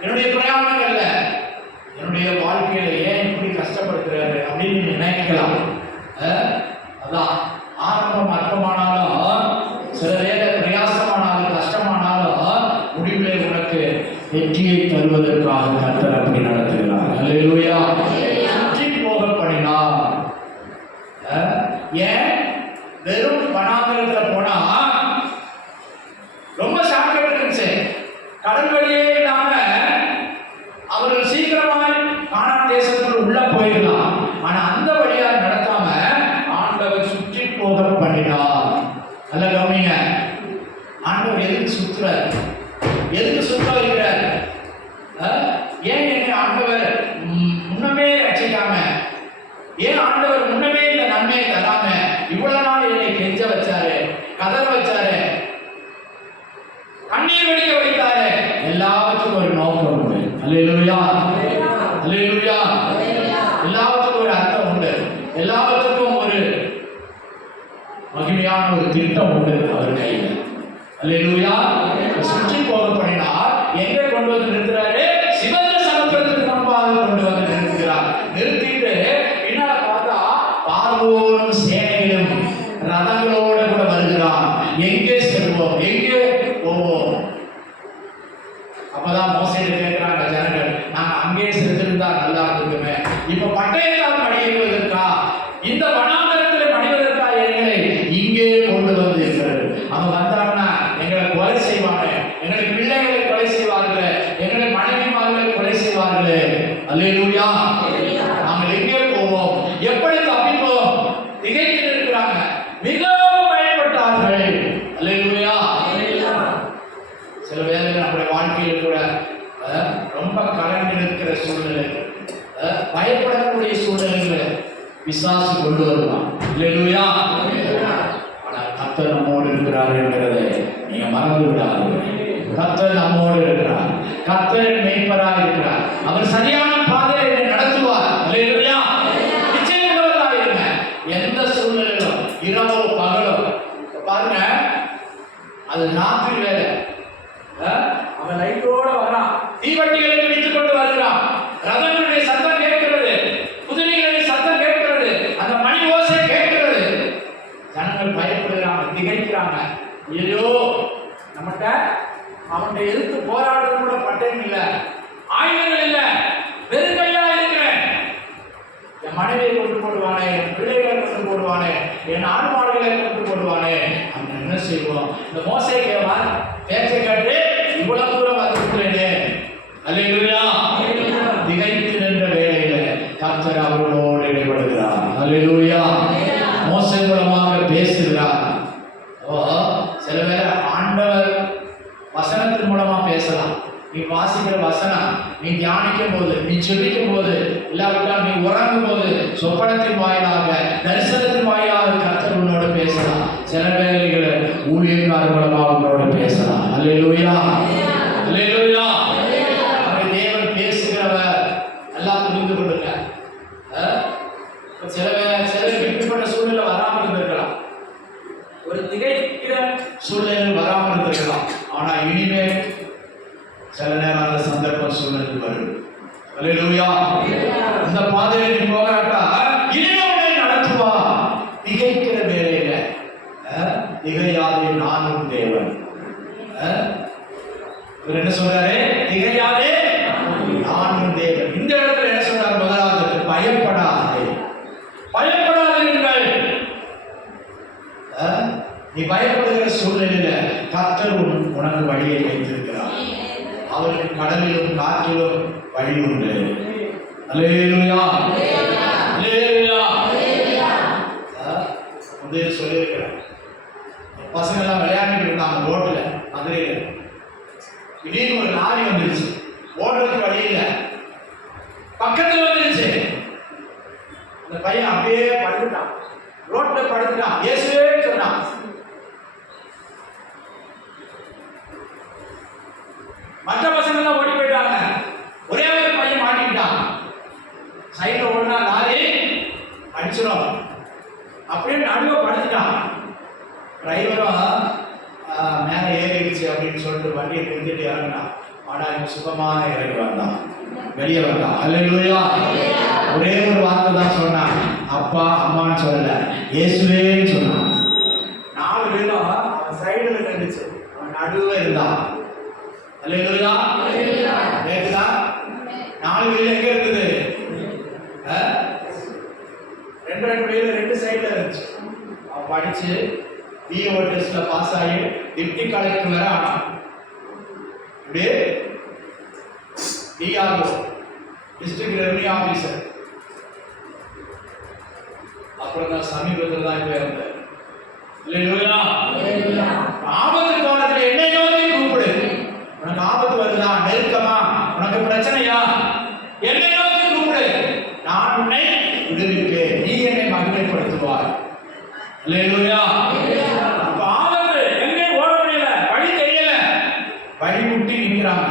என்னுடைய பிரயாணங்கள்ல, என்னுடைய வாழ்க்கையில ஏன் இப்படி கஷ்டப்படுத்துறாரு அப்படின்னு நினைக்கலாம். அதான் ஆரம்பம் அற்பமானாலும், சில வேலை பிரயாசமானாலும், கஷ்டமானாலும் முடிவிலே உனக்கு வெற்றியை தருவதற்காக கர்த்தர் அப்படி நடத்துகிறார். அல்லேலூயா. சுற்றி போக பண்ணினார். ஏன் வெறும் வனாந்தரத்தில் போனா ரொம்ப ஷார்ட்கட் இருந்துச்சு, கடல் வழியே இல்லாம அவர்கள் சீக்கிரமாய் கானான் தேசத்துக்குள் உள்ள போயிடலாம். ஆனா அந்த வழியா நடத்தாம ஆண்டவர் சுற்றி போக பண்ணினார். நல்ல கவனிங்க. ஆண்டவர் எதுக்கு சுற்றுறார், எதுக்கு சுற்ற வைக்கிறார்? ஏன் என்னை ஆண்டவர் ஏன் ஆண்டவர் முன்னமே இந்த நன்மையை தராம இவ்வளவு நாள் என்னை கெஞ்ச வச்சாரு, கதற வச்சாரு, கண்ணீர் வடிக்க வைத்தாரு? எல்லாத்துக்கும் ஒரு நோக்கம் உண்டு. அல்லேலூயா, அல்லேலூயா. எல்லாத்துக்கும் ஒரு அர்த்தம் உண்டு, எல்லாத்துக்கும் ஒரு மகிமையான ஒரு திட்டம் உண்டு அவர் கையில். அல்லேலூயா. சுற்றி போக பண்ணினார், எங்க கொண்டு வந்து நிறுத்துறாரு? சிவந்த சமுத்திரத்துக்கு முன்பாக கொண்டு வந்து நிறுத்துகிறார். நிறுத்திட்டு பின்னால பார்த்தா பார்வோனும் சேனையிலும் ரதங்களோட கூட வருகிறான். எங்கே செல்வோம், எங்கே போவோம்? அப்பதான் மோசேல கேட்கிறாங்க ஜனங்கள், நாங்க அங்கே சென்றிருந்தா நல்லா இருக்குமே, இப்ப பட்டயத்தால் மடிவதற்கா, இந்த வனாந்தரத்தில் மடிவதற்கா எங்களை இங்கே கொண்டு வந்து இருக்கிறது. அவன் வந்தாங்கன்னா எங்களை கொலை செய்வாங்க, எங்களுக்கு பிள்ளைகளை கொலை செய்வார்கள், எங்களை மனைவிமார்களை கொலை செய்வார்கள். அல்லேலூயா. நாங்கள் எங்கே போவோம், எப்படி தப்பிப்போம்? திகைத்து இருக்கிறாங்க, மிகவும் பயப்பட்டார்கள். அல்லேலூயா. சில வேளைகள் நம்முடைய வாழ்க்கையில் கூட ரொம்ப கலந்து இருக்கிற சூழ்நிலை, பயப்படக்கூடிய சூழ்நிலைகளை பிசாசு கொண்டு வருவான். அல்லேலூயா. ஆனால் கர்த்தர் நம்மோடு இருக்கிறார் என்கிறதை நீங்க மறந்து விடாதீர்கள். கர்த்தர் நம்மோடு இருக்கிறார், கர்த்தர் மேய்ப்பராக இருக்கிறார், அவர் சரியான பாதையை நடத்துவார். அல்லேலூயா. நிச்சயமாக இருங்க, எந்த சூழ்நிலையிலும் இரவோ பகலோ. பாருங்க, அது ராத்திரி வேலை, அவன் லைட்டோட வரான், தீவட்டிகளை பிடித்துக் கொண்டு வருகிறான், ரதங்களுடைய சத்தம் கேட்கிறது, குதிரைகளுடைய சத்தம் கேட்கிறது, அந்த மணி ஓசை கேட்கிறது. ஜனங்கள் பயப்படுகிறாங்க, திகைக்கிறாங்க. ஐயோ, நம்மகிட்ட அவனை எதிர்த்து போராடுறது கூட பட்டயம் இல்லை, ஆயுதங்கள் இல்லை, வெறுங்கையா இருக்கிறேன், என் மனைவியை கொண்டு போடுவானே, என் பிள்ளைகளை கொண்டு போடுவானே, என் ஆடு மாடுகளை கொண்டு போடுவானே, நம்ம என்ன செய்வோம்? இந்த மோசே கேவான் பேச்சை கேட்டு இவ்வளவு தூரம் வந்துவிட்டேனே. அல்லேலூயா. திகைத்து நின்ற வேளையில கர்த்தர் அவர்களோடு இடைபடுகிறார். அல்லேலூயா. மோசே மூலமாக பேசுகிறார். சில பேர் ஆண்டவர் வசனத்தின் மூலமா பேசலாம். நீ வாசிக்கிற வசனம், நீ தியானிக்கும் போது, நீ ஜெபிக்கும் போது, இல்லாவிட்டால் நீ உறங்கும் போது, சொப்பனத்தின் வாயிலாக, தரிசனத்தின் வாயிலாக கர்த்தர் உன்னோடு பேசலாம். சில வேளைகளில் ஊழியக்காரர் மூலமாக உன்னோடு பேசலாம். அல்லேலூயா, அல்லேலூயா. தேவன் பேசுகிறவர். எல்லாம் புரிந்து கொள்ளுங்க. சிலருக்கு இப்படிப்பட்ட சூழ்நிலை வராமல் இருந்திருக்கலாம், ஒரு திகைக்கிற சூழ்நிலை வராமல் இருந்திருக்கலாம். ஆனா இனிமேல் சில நேரம் அந்த சந்தர்ப்பம் சூழ்நிலை வரும். அல்லேலூயா. இந்த பாதையில நீ போகாட்டா இனிமே நடத்துவா. திகைக்கிற வேலையில திகையாதே நானும் தேவன். இவர் என்ன சொல்றாரு? திகையாதே நானும் தேவன். இந்த இடத்துல என்ன சொல்றாரு? முதலாவது பயப்படாதே, பயப்படாதீர்கள். நீ பயப்படுகிற சூழ்நிலையில கர்த்தர் உனக்கு வழியை வைத்திருக்கிறார். அவருக்கு கடலிலும் காற்றிலும் வழி உண்டு. அல்லேலூயா, அல்லேலூயா. முதல்ல சொல்லியிருக்கிறேன், பசங்க எல்லாம் விளையாடிட்டு இருந்தாங்க ரோட்ல, மதுரையில. திடீர்னு ஒரு லாரி வந்துருச்சு, ஓடுறதுக்கு வழி இல்லை, பக்கத்துல வந்துருச்சு. அந்த பையன் அப்படியே படுத்துட்டான், ரோட்ல படுத்துட்டான், இயேசுவே சொன்னான். மற்ற பசங்க எல்லாம் ஓடி போயிட்டாங்க, ஒரே ஒரு பையன் மாட்டிக்கிட்டான். சைட்ல ஓடினா லாரி அடிச்சிடும், அப்படியே நடுவ படுத்துட்டான். டிரைவரும் மேல ஏறிடுச்சு அப்படின்னு சொல்லிட்டு வண்டியை நிறுத்திட்டு இறங்கினான். ஆனா இவன் சுகமா இறங்கி வந்தான், வெளியே வந்தான். அல்லேலூயா. ஒரே ஒரு வார்த்தை தான் சொன்னான், அப்பா அம்மான்னு சொல்லல, இயேசுவேன்னு சொன்னான். 4 பேரும் அவன் சைடுல நின்றுச்சு, அவன் நடுவே இருந்தான். அல்லேலூயா. கேக்குதா? 4 வீல் எங்க இருக்குது? 2 வீல் 2 சைடுல இருந்துச்சு. அவன் படிச்சு பிஓ டெஸ்ட்ல பாஸ் ஆகி டிப்டி கலெக்டர் வேற ஆனான். இப்படியே டிஆர்ஓ, டிஸ்ட்ரிக்ட் ரெவன்யூ ஆபீசர். அப்புறம் தான் சமீபத்தில் தான் இப்ப இருந்தார். அல்லேலூயா. ஆபத்து காலத்துல என்னை நோக்கி கூப்பிடு. உனக்கு ஆபத்து வருதா, நெருக்கமா, உனக்கு பிரச்சனையா, என்னை நோக்கி கூப்பிடு, நான் உன்னை விடுவிப்பேன். மகிமைப்படுத்துவார். அல்லேலூயா. அப்ப ஆபத்து எங்கே ஓட முடியல, வழி தெரியல, வழி முட்டி நிற்கிறாங்க.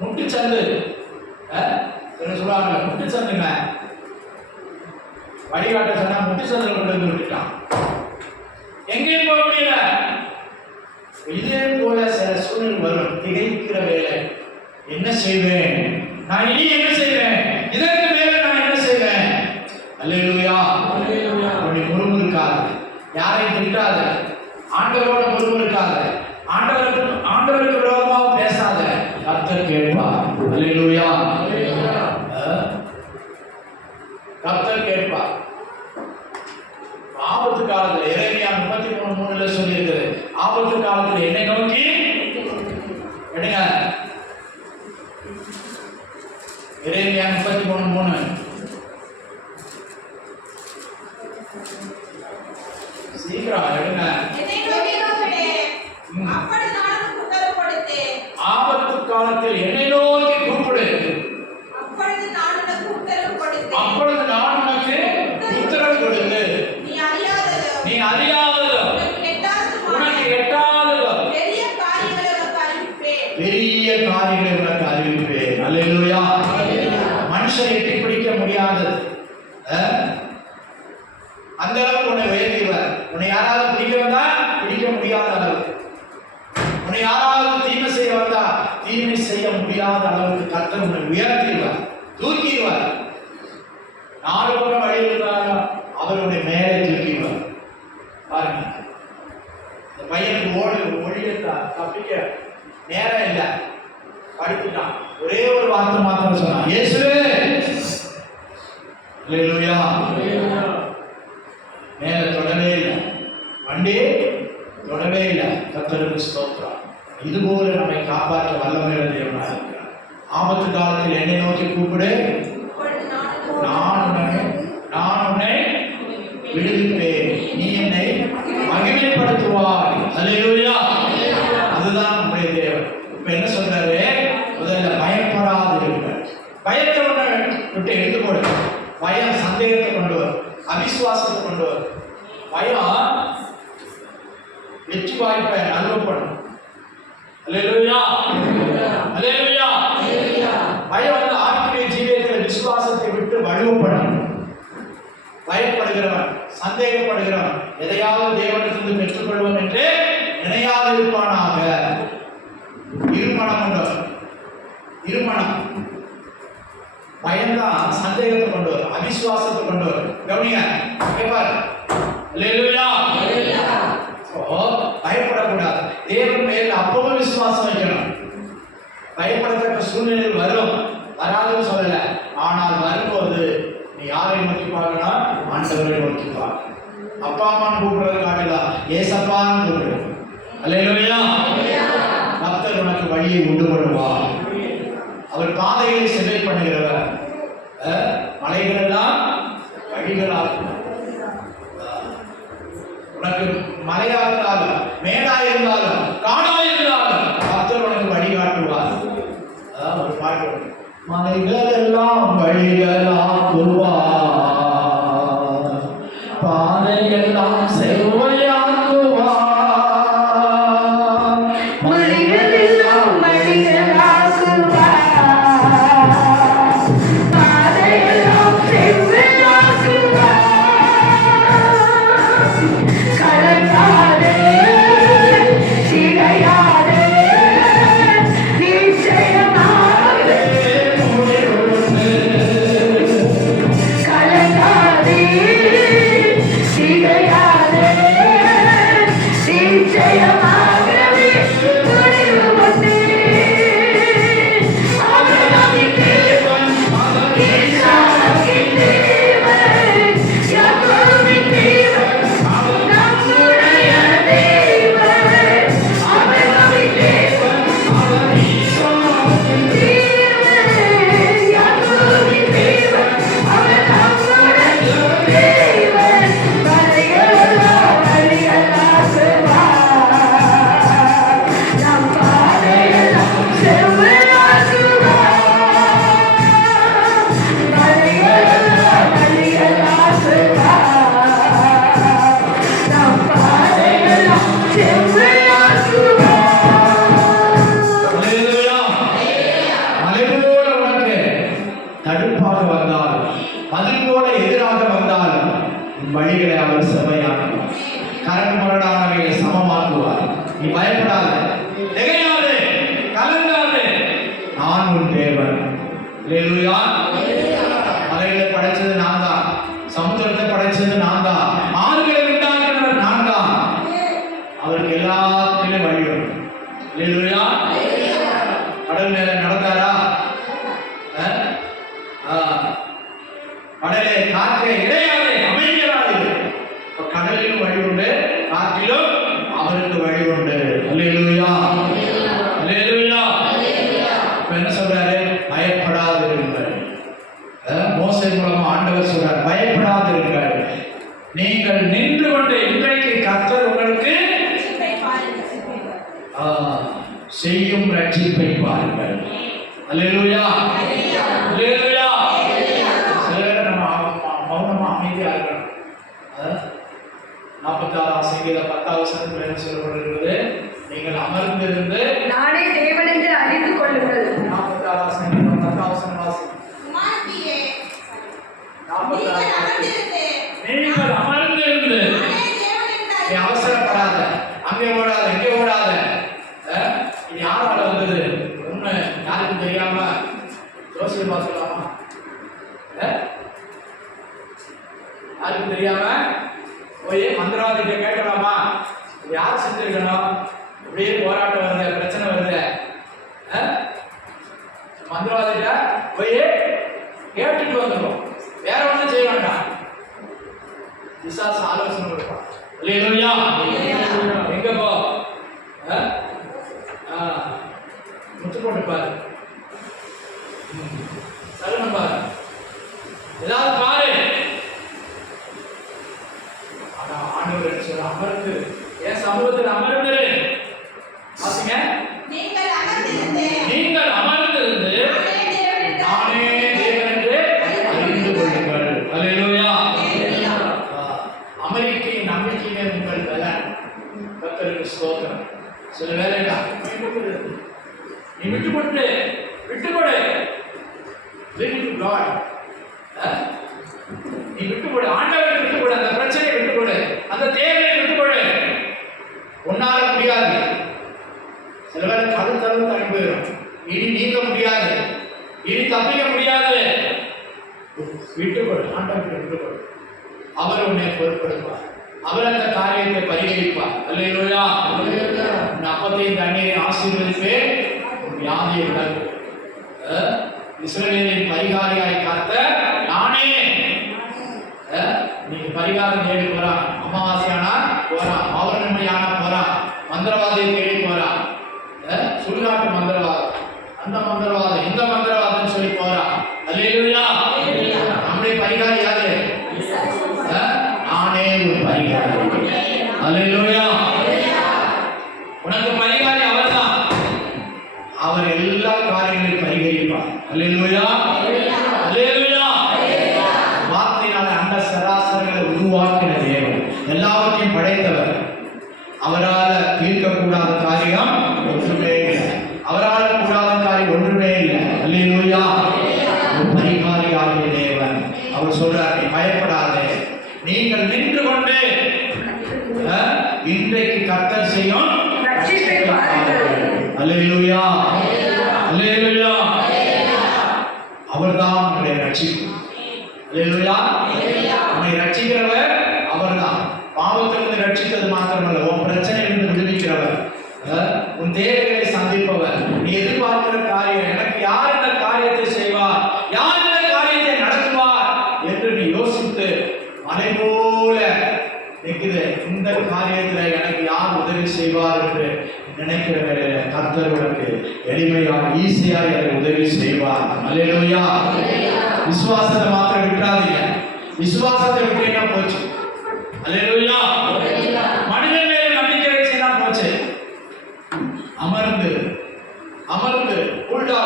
முட்டுச்சந்து என்ன சொல்லுவாங்க, முட்டுச்சந்துங்க. வழிகாட்ட சொன்னா முட்டுச்சந்தில் கொண்டு வந்து விட்டுட்டான். எங்கேயும் போக முடியல. இதே போல சில சூழல் வரும். திகைக்கிற வேலை, என்ன செய்வேன், நான் இனி என்ன செய்வேன், இதற்கு மேல நான் என்ன செய்வேன்? அல்லேலூயா. அல்லேலூயா. அப்படி முறுமுறுக்காத, யாரையும் திட்டாத, ஆண்டவரோட முறுமுறுக்காத, ஆண்டவருக்கு விரோதமாக பேசாத. கர்த்தர் கேட்பார். அல்லேலூயா. கர்த்தர் கேட்பார். ஆபத்து காலத்தில் எரேமியா 33:3 சொல்லி இருக்குது. ஆபத்து காலத்தில் என்னை நோக்கி எடுங்க. எரேமியா 33:3 சீக்கிரம் எடுங்க. ஆபத்து காலத்தில் என்னை நோக்கி கூப்பிடு, அப்பொழுது நான் உனக்கு உத்தரவு கொடுத்து, நீ அறியாததோ உனக்கு எட்டாததோ பெரிய காரியங்களை உனக்கு அறிவிப்பேன். அல்லேலூயா. மனுஷன் எட்டி பிடிக்க முடியாதது, அந்த அளவுக்கு உன்னை உயர்த்திடுவார். உன்னை யாராவது பிடிக்க வந்தா பிடிக்க முடியாத அளவுக்கு, உன்னை யாராவது தீமை செய்ய வந்தா தீமை செய்ய முடியாத அளவுக்கு கர்த்தர் உன்னை உயர்த்திடுவார், தூக்கிடுவார். 4 பக்கம் வழி இருந்தாலும் அவருடைய மேலே தூக்கிடுவார். பாருங்க, இந்த பையனுக்கு ஒழிய தப்பிக்க நேரம் இல்லை, படித்துட்டான். ஒரே ஒரு வார்த்தை மாத்திரம் சொன்னான், இயேசுவே. அல்லேலூயா. மேல தொடவே இல்லை, வண்டி தொடவே இல்லை. கர்த்தருக்கு ஸ்தோத்திரம். இதுபோல நம்மை காப்பாற்ற வல்லமையுள்ள தேவனாக இருக்கிறார். ஆபத்து காலத்தில் என்னை நோக்கி கூப்பிடு, நான் உன்னை விடுவிப்பேன், நீ என்னை மகிமைப்படுத்துவாய். அல்லேலூயா. அதுதான் நம்முடைய தேவன். இப்ப என்ன சொல்றாரு, முதல்ல பயப்படாது இருப்பார். பயத்தை ஒண்ணு விட்டு எடுத்து போடு. பயம் சந்தேகத்தை கொண்டு வரும், அவிசுவாசத்தை கொண்டு வரும். பயம் வெற்றி வாய்ப்பை அனுபவப்படும். அல்லேலூயா. அல்லேலூயா. பயம் வந்து ஆவிக்குரிய ஜீவியத்தில் விசுவாசத்தை விட்டு வலுவப்படும். பயப்படுகிறவன், சந்தேகப்படுகிறவன், எதையாவது தேவனிடத்திலிருந்து பெற்றுக்கொள்வோம் என்று நினையாது இருப்பானாக. இருமனம் கொண்டவர், இருமனம். பயம்தான் சந்தேகத்தை கொண்டு வரும், அவிசுவாசத்தை கொண்டு வரும். கவனிங்க, கேட்பார். அல்லேலூயா. பயப்படக்கூடாது. தேவன் மேல் அப்பவும் விசுவாசம் வைக்கணும். பயப்படத்தக்க சூழ்நிலை வரும், வராதுன்னு சொல்லல. ஆனால் வரும்போது நீ யாரை நோக்கி பார்க்கணும், ஆண்டவரை நோக்கி பார்க்க. அப்பா அம்மான்னு கூப்பிடுறது காட்டலாம், ஏசப்பான்னு கூப்பிடு. அல்லேலூயா. கர்த்தர் உனக்கு வழியை உண்டு பண்ணுவார். அவர் பாதைகளை செவை பண்ணுகிறவர். மலைகள் எல்லாம் வழிகளாகும். உனக்கு மலையா இருந்தாலும், மேடா இருந்தாலும், காடா இருந்தாலும் கர்த்தர் உனக்கு வழிகாட்டுவார். அதான் ஒரு பாட்டு, மலைகள் எல்லாம் வழிகளாக்குவார், பாதையெல்லாம் செவ்வையாக்குவார். வழிகளை அவர் செவ்வையாக்குவார். கரண்ட் முரடானவைகளை சமமாக்குவார். நீ பயப்படாத, திகையாதே, கலங்காதே, நான் உன் தேவன். அல்லேலூயா. மலைகளை படைச்சது நான் தான், சமுத்திரத்தை படைச்சது நான் தான், ஆறுகளை உண்டாக்குனவர் நான் தான். அவருக்கு எல்லாத்திலும் வழி வரும். அல்லேலூயா. கடல் மேல நடந்தாரா? கடலே காற்றே இடையாதே, அமைதியாதே. கடலிலும் வழி உண்டு, காற்றிலும் அவருக்கு வழி உண்டு. அல்லேலூயா. அல்லேலூயா. இப்ப என்ன சொல்றாரு? பயப்படாதிருங்கள். மோசே மூலமா ஆண்டவர் சொல்றார், பயப்படாதிருங்கள், நீங்கள் நின்று கொண்டு இன்றைக்கு கர்த்தர் உங்களுக்கு செய்யும் ரட்சிப்பை பாருங்கள். அல்லேலூயா. அல்லேலூயா. சிலர் நம்ம மௌனமா அமைதியா இருக்கணும். 46 சங்கீதம் 10வது வசனத்தில் என்ன சொல்லப்படுகிறது? நீங்கள் அமர்ந்திருந்து நானே தேவன் என்று அறிந்து கொள்ளுங்கள். 46 சங்கீதம் 10வது வசனம் வாசி. நீங்கள் அமர்ந்திருந்து, நீ அவசரப்படாத, அங்கே ஓடாத, இங்கே ஓடாத. இது யாரால வந்தது? உண்மை யாருக்கும் தெரியாம ஜோசியம் பார்த்துக்கலாமா? யாருக்கும் தெரியாம போய் மந்திரவாதிகிட்ட கேட்கலாமா? இது யார் செஞ்சிருக்கணும்? இப்படியே போராட்டம் வருது, பிரச்சனை வருது, மந்திரவாதிகிட்ட போய் கேட்டுட்டு வந்துடும். வேற ஒன்றும் செய்ய வேண்டாம். விசாச ஆலோசனை கொடுப்பான். அல்லேலூயா. எங்க போ? முத்து போட்டு பாரு, சரணம் பாரு, ஏதாவது பாரு. ஆனா ஆண்டவர் சொல்ல, அமர்ந்து என் சமூகத்தில் அமர்ந்து பாத்தீங்க, நீங்கள் அமர்ந்திருந்து நானே தேவன் என்று அறிந்து கொள்ளுங்கள். அல்லேலூயா. அமெரிக்கையின் நம்பிக்கையே உங்கள் பலன். கர்த்தருக்கு ஸ்தோத்திரம். சில வேலைடா நீ விட்டுக்கொடு, நீ விட்டுக்கொடு, ஆண்டவரை விட்டுக்கொடு, அந்த பிரச்சனையை விட்டுக்கொடு, அந்த தேவையை விட்டுக்கொடு. உன்னால முடியாது. சில வேலை தழுத்து தள்ளி போயிடும். இனி நீங்க முடியாது, இனி தப்பிக்க முடியாது. விட்டுக்கொடு, ஆண்டவரை விட்டுக்கொடு. அவர் உன்னை பொறுப்பெடுப்பார். அவர் அந்த காரியத்தை பரிகரிப்பார். அல்லேலூயா. அப்பத்தையும் தண்ணீரை ஆசீர்வதிப்பேன், வியாதியை விலகு. இஸ்ரவேலின் பரிகாரியாய் காத்த நானே. நீங்க பரிகாரம் தேடி போறான், அமாவாசையானா போறான், பௌர்ணமியானா போறான், மந்திரவாதியை தேடி போறான், சுடுகாட்டு மந்திரவாதம், அந்த மந்திரவாதம், இந்த மந்திரவாதம் சொல்லி போறான். அல்லேலூயா. நம்முடைய பரிகாரி யாரு? நானே ஒரு பரிகாரி. அல்லேலூயா. உனக்கு பரிகாரி அவர்தான். அவர் எல்லா காரியங்களையும் பரிகரிப்பார். அல்லேலூயா. அல்லேலூயா. வார்த்தையினால அண்ட சராசரங்களை உருவாக்கின தேவன், எல்லாவற்றையும் படைத்தவர். அவரால் தீர்க்கக்கூடாத காரியம் ஒன்றுமே இல்லை. அவரால் கூடாத காரியம் ஒன்றுமே இல்லை. அல்லேலூயா. ஒரு பரிகாரி ஆகிய தேவன். அவர் சொல்றார், நீ பயப்படாதே, நீங்கள் நின்று கொண்டு இன்றைக்கு கர்த்தர் செய்யும் ரட்சிப்பை பாருங்கள். அல்லேலூயா. அல்லேலூயா. அவர்தான் நம்மை ரட்சிப்பு. அல்லேலூயா. நம்மை ரட்சிக்கிறவர் அவர்தான். பாவத்திலிருந்து ரட்சித்தது மாத்திரமல்ல, உன் பிரச்சனையிலிருந்து விடுவிக்கிறவர், உன் தேவைகளை சந்திப்பவர். நீ எதிர்பார்க்கிற காரியம், எனக்கு யார் இந்த காரியத்தை செய்வார், யார் இந்த காரியத்தை நடத்துவார் என்று நீ யோசித்து மலை போல நிற்கிற இந்த காரியத்தில் எனக்கு யார் உதவி செய்வார் என்று நினைக்கிற வேளையில கர்த்தர் உனக்கு எளிமையாக ஈஸியாக எனக்கு உதவி செய்வார். அல்லேலூயா. விசுவாசத்தை மாத்திரம் விட்டுறாதீங்க. விசுவாசத்தை விட்டீங்கன்னா போச்சு. அல்லேலூயா. மனிதன் மேல நம்பிக்கை வச்சுன்னா போச்சு. அமர்ந்து புல்டா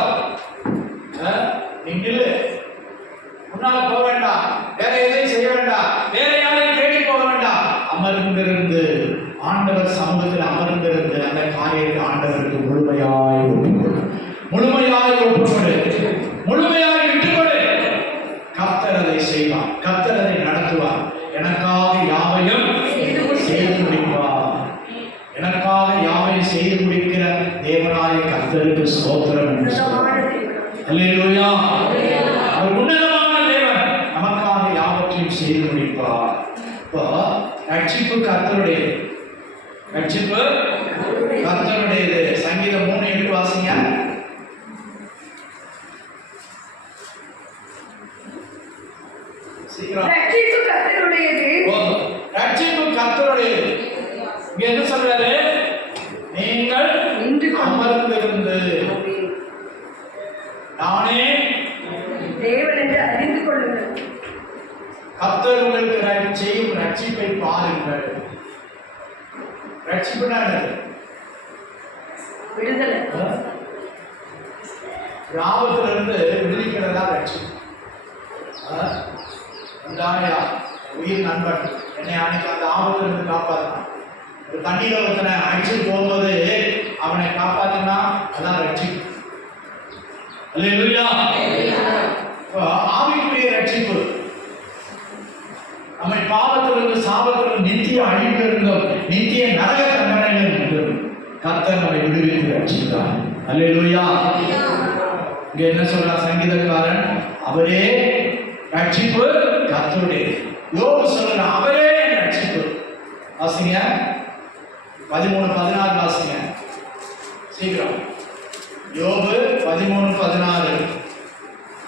நீ நில்லு. முன்னால போக வேண்டாம், வேற எதையும் செய்ய வேண்டாம், வேற யாரையும் தேடி போக வேண்டாம். அமர்ந்திருந்து ஆண்டவர் சமூகத்தில் அமர்ந்திருந்து அந்த காரியத்தை ஆண்டவருக்கு முழுமையாய் ஒப்புக்கொடு, முழுமையாய் விட்டுக்கொடு. கர்த்தர் அதை செய்வார், கர்த்தர் அதை நடத்துவார். எனக்காக விடுவிப்பார். இப்போ ரட்சிப்பு கர்த்தருடையது. ரட்சிப்பு கர்த்தருடையது. சங்கீதம் 3:8 வாசிங்க. சீக்கிரம். ரட்சிப்பு கர்த்தருடையது. ரட்சிப்பு கர்த்தருடையது. இங்க என்ன சொல்றாரு? நீங்கள் அமர்ந்திருந்து நானே தேவன் என்று அறிந்து கொள்ளுங்கள். கர்த்தர் உங்களுக்கு செய்யும் ரட்சிப்பை பாருங்கள். ரட்சிப்புனா விடுதலை. ஆபத்திலிருந்து விடுவிக்கிறதா ரட்சிப்பு. உயிர் நண்பன் என்னை அன்னைக்கு அந்த ஆபத்திலிருந்து காப்பாற்றினான். ஒரு தண்ணியில ஒருத்தனை அடிச்சுட்டு போகும்போது அவனை காப்பாற்றினா அதான் ரட்சிப்பு. அல்லேலூயா. ஆவிக்குரிய ரட்சிப்பு நம்மை பாவத்திலிருந்து சாபத்திலிருந்து நித்திய அழிவிலிருந்தும் நித்திய நரக தண்டனையிலிருந்தும் கர்த்தர் நம்மை விடுவித்து ரட்சித்தார். அல்லேலூயா. இங்க என்ன சொல்றார் சங்கீதக்காரன்? அவரே ரட்சிப்பு கர்த்தருடையது. யோபு சொல்றான் அவரே ரட்சிப்பு. வாசிங்க 13:16 வாசிங்க சீக்கிரம். யோபு 13:16.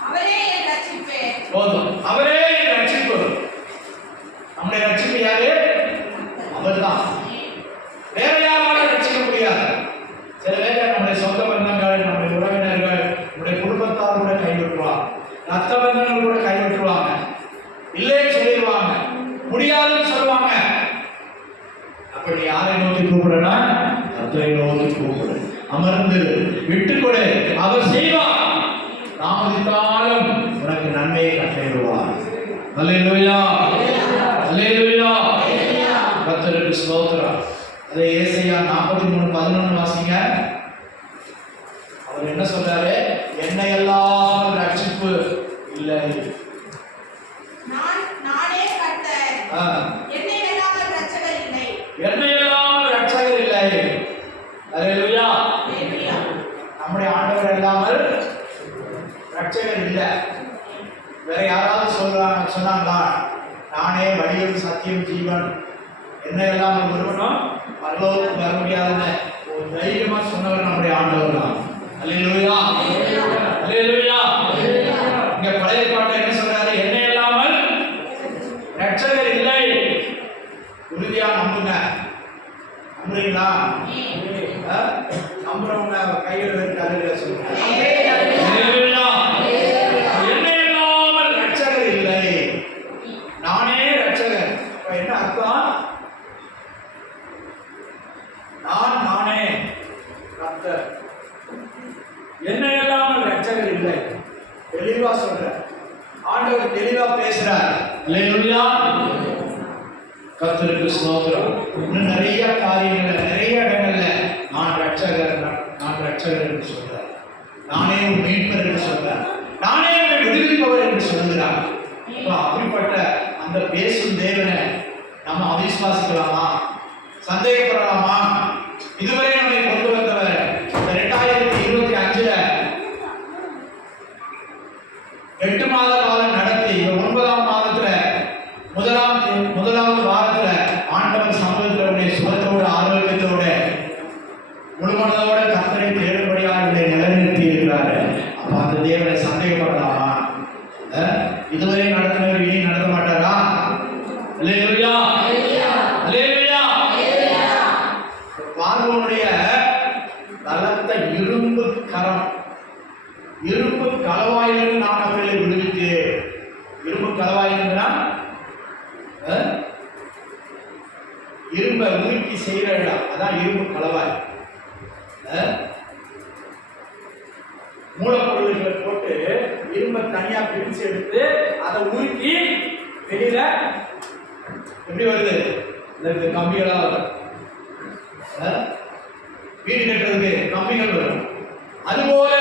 அவரே என் ரட்சிப்பே. போதும். அவரே என் ரட்சிப்பு. நம்முடைய ரட்சிப்பு யாரு? அவர்தான். வேற யாராலும் ரட்சிக்க முடியாது. சில பேர் நம்முடைய சொந்த பந்தங்கள், நம்முடைய உறவினர்கள், நம்முடைய குடும்பத்தார் கூட கைவிட்டுருவாங்க. ரத்த பந்தங்கள் கூட கைவிட்டுருவாங்க. இல்லே சொல்லிடுவாங்க. முடியாதுன்னு சொல்லுவாங்க. அப்படி யாரை நோக்கி கூப்பிடுனா? கர்த்தரை நோக்கி கூப்பிடு. அமர்ந்து விட்டுக்கொடு. அவர் செய்வார். தாமதித்தாலும் உனக்கு நன்மையை கட்டளையிடுவார். அல்லேலூயா. அல்லேலூயா. கர்த்தருக்கு ஸ்தோத்திரம். அதை ஏசாயா 43:11 வாசிங்க. அவர் என்ன சொல்றாரு? என்னை எல்லாம் ரட்சிப்பு இல்லை. நானே கர்த்தர். என்னை இல்லாமல் ரட்சகர் இல்லை. என்னை இல்லாமல் ரட்சகர் இல்லை. அல்லேலூயா. அல்லேலூயா. நம்முடைய ஆண்டவர் இல்லாமல் ரட்சகர் இல்லை. வேற யாராவது சொன்னாங்களா? நானே வழியும் சத்தியம் ஜீவன், என்ன இல்லாமல் ஒருவனும் பரலோகத்துக்கு வர முடியாதுன்னு ஒரு தைரியமா சொன்னவர் நம்முடைய ஆண்டவர் தான். அல்லேலூயா. அல்லேலூயா. இங்க பழைய பாட்டை என்ன சொல்றாரு? என்ன இல்லாமல் ரட்சகர் இல்லை. உறுதியா நம்புங்க. நம்புறீங்களா? நம்புறவங்க கையில் வைத்து அருகில சொல்லுங்க. அல்லேலூயா. என்ன இல்லாமல் ரட்சகர் இல்லை. நானே ரட்சகர். அப்ப என்ன அர்த்தம்? நானே கர்த்தர். என்ன இல்லாமல் ரட்சகர் இல்லை. தெளிவா சொல்ற ஆண்டவர் தெளிவா பேசுறார். அல்லேலூயா. கர்த்தருக்கு ஸ்தோத்திரம். இன்னும் நிறைய காரியங்கள் நிறைய இடங்கள்ல நான் ரட்சகர் என்று சொல்றார். நானே ஒரு மீட்பர் என்று சொல்றார். நானே ஒரு விடுவிப்பவர் என்று சொல்கிறார். அப்படிப்பட்ட அந்த பேசும் தேவனை நம்ம அவிசுவாசிக்கலாமா? சந்தேகப்படலாமா? இதுவரை நம்மை கொண்டு வந்தவர் 2025 8 மாத காலம் நடத்தி 9ஆம் மாதத்துல முதலாவது வாரத்துல ஆண்டவர் சமூகத்தினுடைய சுகத்தோடு ஆரோக்கியத்தோட முழுமனதோட கர்த்தரை தேடும்படியாக நிலைநிறுத்தி இருக்கிறாரு. அப்ப அந்த தேவனை சந்தேகப்படலாமா? இதுவரை நடத்தினவர் இனி நடத்த மாட்டாரா? அல்லேலூயா. அல்லேலூயா. பார்வோனுடைய பலத்த இரும்பு கரம், இரும்பு கலவாயிலிருந்து நான் அவர்களை விடுவித்து. இரும்பு கலவாயிலிருந்தா இரும்பை உருக்கி செய்கிற இடம், அதான் இரும்பு கலவாய். மூலப்பொருள்களை போட்டு இரும்பை தனியா பிரிச்சு எடுத்து அதை உருக்கி வெளியில எப்படி வருது? இந்த கம்பிகளா வரும். வீடு கட்டுறதுக்கு கம்பிகள் வரும். அதுபோல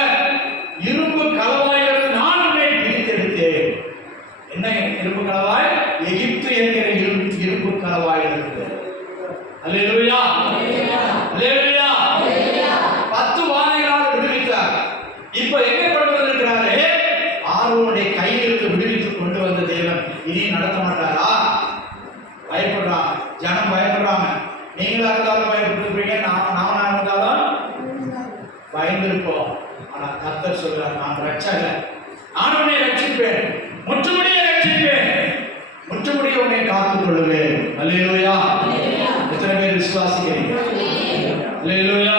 இரும்பு கலவாயிலிருந்து நான் உன்னை பிரித்தெடுத்தேன். என்ன இரும்பு கலவாய்? எகிப்து என்கிற இரும்பு கலவாயிலிருந்து. அல்லேலூயா. அல்லேலூயா. 10 வாதைகளால் விடுவித்தார். இப்ப எங்க கொண்டு வந்திருக்கிறாரு? ஆரோனுடைய கையிலிருந்து விடுவித்து கொண்டு வந்த தேவன் இனி நடத்த மாட்டாரா? ரட்சகர். நான் உன்னை ரட்சிப்பேன், முற்றுமுடிய ரட்சிப்பேன், முற்றுமுடிய உன்னை காத்துக் கொள்ளுவேன். அல்லேலூயா. எத்தனை பேர் விசுவாசிக்கிறீங்க? அல்லேலூயா.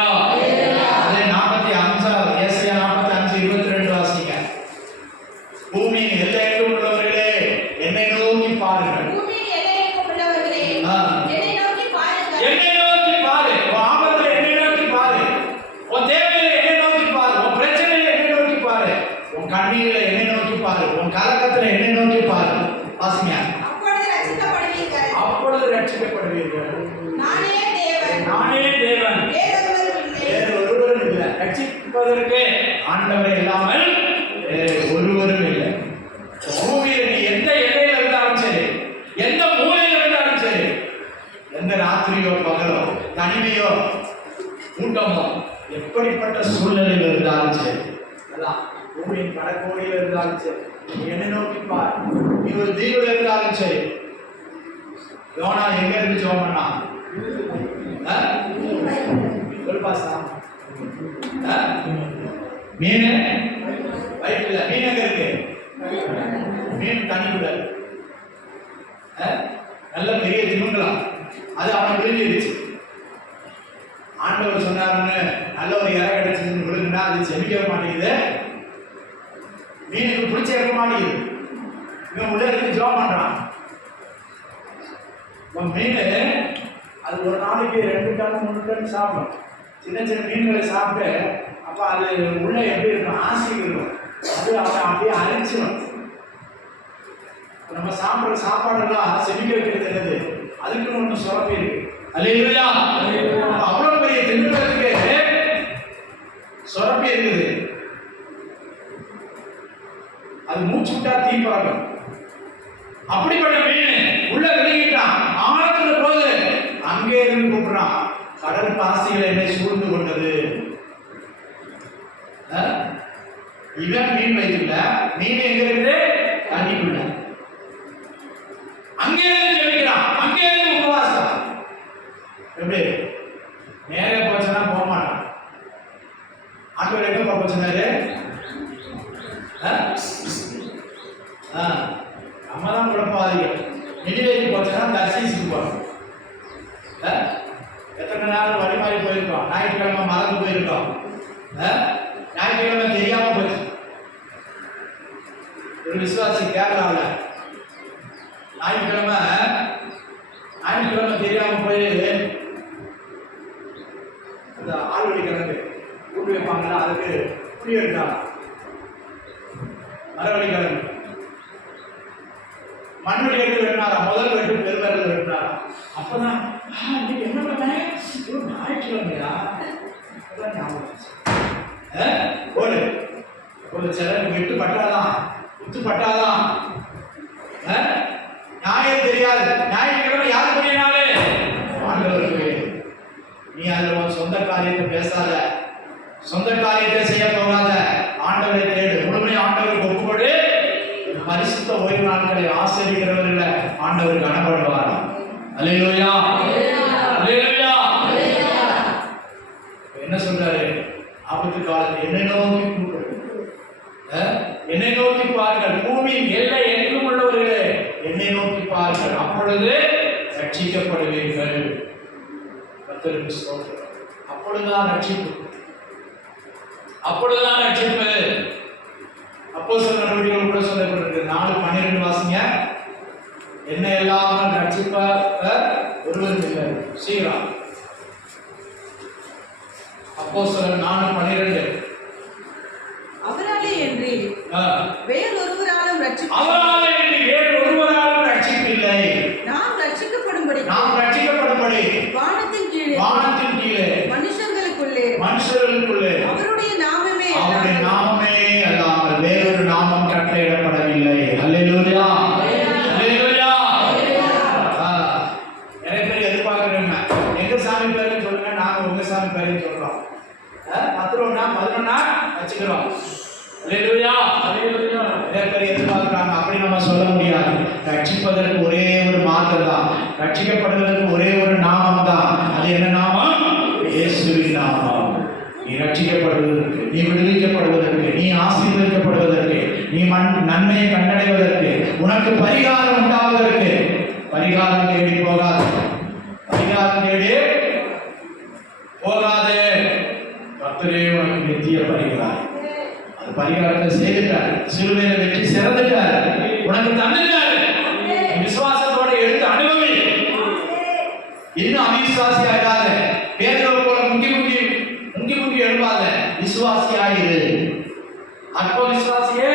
அதே 45 ஏசாயா 45:22 வாசிங்க. பூமியின் எல்லையெங்கும் உள்ளவர்களே என்னை நோக்கி பாருங்கள். பூமியின் எல்லையெங்கும் உள்ளவர்களே, என்னை நோக்கி பாருங்கள். என்னை நோக்கி பாரு. உன் ஆபத்துல என்னை நோக்கி பாரு. உன் தேவையில என்னை நோக்கி பாரு. உன் பிரச்சனையில என்னை நோக்கி பாரு. உன் கண்ணீரில என்னை நோக்கி பாரு. உன் கலக்கத்துல என்னை நோக்கி பாரு. வாசிங்க. அப்பொழுது ரட்சிக்கப்படுவீர்கள். அப்பொழுது ரட்சிக்கப்படுவீர்கள். நானே தேவன், நானே தேவன், வேறு ஒருவரும் இல்லை. ரட்சிப்பதற்கு ஆண்டவரை இல்லாமல் வேறு ஒருவரும் இல்லை. பூமியில நீ எந்த எல்லையில இருந்தாலும் சரி, எந்த மூலையில இருந்தாலும் சரி, எந்த ராத்திரியோ பகலோ தனிமையோ கூட்டமோ எப்படிப்பட்ட சூழ்நிலையில் இருந்தாலும் சரி, அதான் பூமியின் கடற்கோடியில் இருந்தாலும் சரி, நீ என்னை நோக்கி பார். நீ ஒரு தீவுல இருந்தாலும் சரி. யோனா எங்க இருந்து ஜெபம் பண்ணான்? மீன் வயிற்றுல. மீன் எங்க இருக்கு? மீன் தண்ணிக்குள்ள. நல்ல பெரிய திமிங்கலம். அது அவனை விழுங்கிடுச்சு. ஆண்டவர் சொன்னாருன்னு நல்ல ஒரு இறை கிடைச்சதுன்னு விழுங்குனா அது செமிக்க மாட்டேங்குது, மீனுக்கு பிடிச்ச இருக்க மாட்டேங்குது. இவன் உள்ள இருந்து ஜெபம் பண்றான். மீன் அது ஒரு நாளைக்கு 2 டன் 3 டன் சாப்பிடும். சின்ன சின்ன மீன்களை சாப்பிட்டு அப்போ அது உள்ள எப்படி இருக்கும்? ஆசைக்கு இருக்கும். அது அவனை அப்படியே அரிச்சிடும். நம்ம சாப்பிட்ற சாப்பாடெல்லாம் செமிக்க வைக்கிறது என்னது? அதுக்குன்னு ஒன்று சுரப்பி இருக்கு. அல்லேலூயா. அவ்வளோ பெரிய திமிங்கலத்துக்கு சுரப்பி இருக்குது. அது மூச்சு விட்டா தீ பறக்கும். அப்படிப்பட்ட மீன் உள்ள விழுங்கிட்டான். ஆழத்துல போது அங்கே இருந்து கூப்பிடுறான், கடல் பாசிகள் என்னை சூழ்ந்து கொண்டது. இவன் மீன் வயிற்றுல, மீன் எங்க இருக்குது? தண்ணிக்குள்ள. அங்கே இருந்து ஜெபிக்கிறான், அங்கே இருந்து உபவாசம். எப்படி நேரே போச்சுன்னா போக மாட்டான். ஆண்டவர் எங்க போக சொன்னாரு? நம்ம தான் குழப்பாதிகள். நிதிவேதி போச்சுன்னா தர்சீசுக்கு போறோம். எத்தனை நாள் வழி மாறி போயிருக்கோம். ஞாயிற்றுக்கிழமை மறந்து போயிருக்கோம். ஞாயிற்றுக்கிழமை தெரியாம போச்சு. ஒரு விசுவாசி கேரளாவில் ஞாயிற்றுக்கிழமை தெரியாம போய் அந்த ஆழ்வழி கிழங்கு கூட்டு வைப்பாங்கன்னா அதுக்கு புளி எடுத்தாங்க. மரவழி கிழங்கு மண்வெளி எடுத்து வெட்டினாரா, முதல் வெட்டு பெருமரத்தில் வெட்டினாரா. அப்பதான் இன்னைக்கு என்ன பண்ணேன்? ஞாயிற்றுக்கிழமையா? ஒரு சிலருக்கு வெட்டு பட்டாதான், குத்து பட்டாதான். நியாயம் தெரியாது. ஞாயிற்றுக்கிழமை யாரு பண்ணினாலே ஆண்டவருக்கு. நீ அதுல உன் சொந்த காரியத்தை பேசாத, சொந்த காரியத்தை செய்ய போகாத. ஆண்டவரை தேடு, முழுமையாக ஆண்டவருக்கு ஒப்புக்கொடு. பரிசுத்த ஓய்வு நாட்களை ஆசிரியர்கள ஆண்டவர் கனப்படுவார். அல்லேலூயா. அல்லேலூயா. என்ன சொல்றாரு? ஆபத்து காலத்தில் என்னை நோக்கி கூப்பிடு, என்னை நோக்கி பாருங்கள். பூமியின் எல்லை எங்கும் உள்ளவர்களே என்னை நோக்கி பாருங்கள், அப்பொழுது ரட்சிக்கப்படுவீர்கள். கர்த்தருக்கு ஸ்தோத்திரம். அப்பொழுதுதான் ரட்சிப்பு, அப்பொழுதுதான் ரட்சிப்பு. அப்போஸ்தலர் நடவடிக்கைகள் கூட சொல்லப்பட்டிருக்கு. 4:12 வாசிங்க. என்ன எல்லாம் ரட்சிப்பார் ஒருவரும் இல்லை. சீக்கிரம் அப்போஸ்தலர் 4:12. அவராலே என்று வேறொருவராலும் ரட்சிப்பு, அவராலே என்று வேறொருவராலும் ரட்சிப்பில்லை. நாம் ரட்சிக்கப்படும்படி வானத்தின் கீழே மனுஷர்களுக்குள்ளே அவருடைய நாமமே அல்லாமல் வேறொரு நாமம் கட்டளையிடப்படவில்லை. அல்லேலூயா. அல்லேலூயா. நிறைய பேர் எதிர்பார்க்கிறோங்க, எங்க சாமி பேருன்னு சொல்லுங்க, நாங்க உங்க சாமி பேருன்னு சொல்றோம். 11 வச்சுக்கிறோம். அல்லேலூயா. அல்லேலூயா. நிறைய பேர் எதிர்பார்க்கிறாங்க. அப்படி நம்ம சொல்ல முடியாது. ரட்சிப்பதற்கு ஒரே ஒரு மார்க்கம் தான், ரட்சிக்கப்படுவதற்கு ஒரே ஒரு நாமம் தான். அது என்ன நாமம்? இயேசுவின் நாமம். நீ ரட்சிக்கப்படுவதற்கு, நீ விடுவிக்கப்படுவதற்கு, நீ ஆசீர்வதிக்கப்படுவதற்கு, நீ நன்மையை கண்டடைவதற்கு, உனக்கு பரிகாரம் உண்டாவதற்கு. பரிகாரம் தேடி போகாது, பரிகாரம் தேடி போகாதே. கர்த்தரே உனக்கு நித்திய பரிகாரம். அது பரிகாரத்தை செய்துட்டார், சிலுவையில வெற்றி சிறந்துட்டார், உனக்கு தந்துட்டார். விசுவாசத்தோட எடுத்து அனுபவி. இன்னும் அவிசுவாசி ஆகாத, பேதுருவை போல முங்கி எழுப்பாத, விசுவாசியாயிரு. அற்ப விசுவாசியே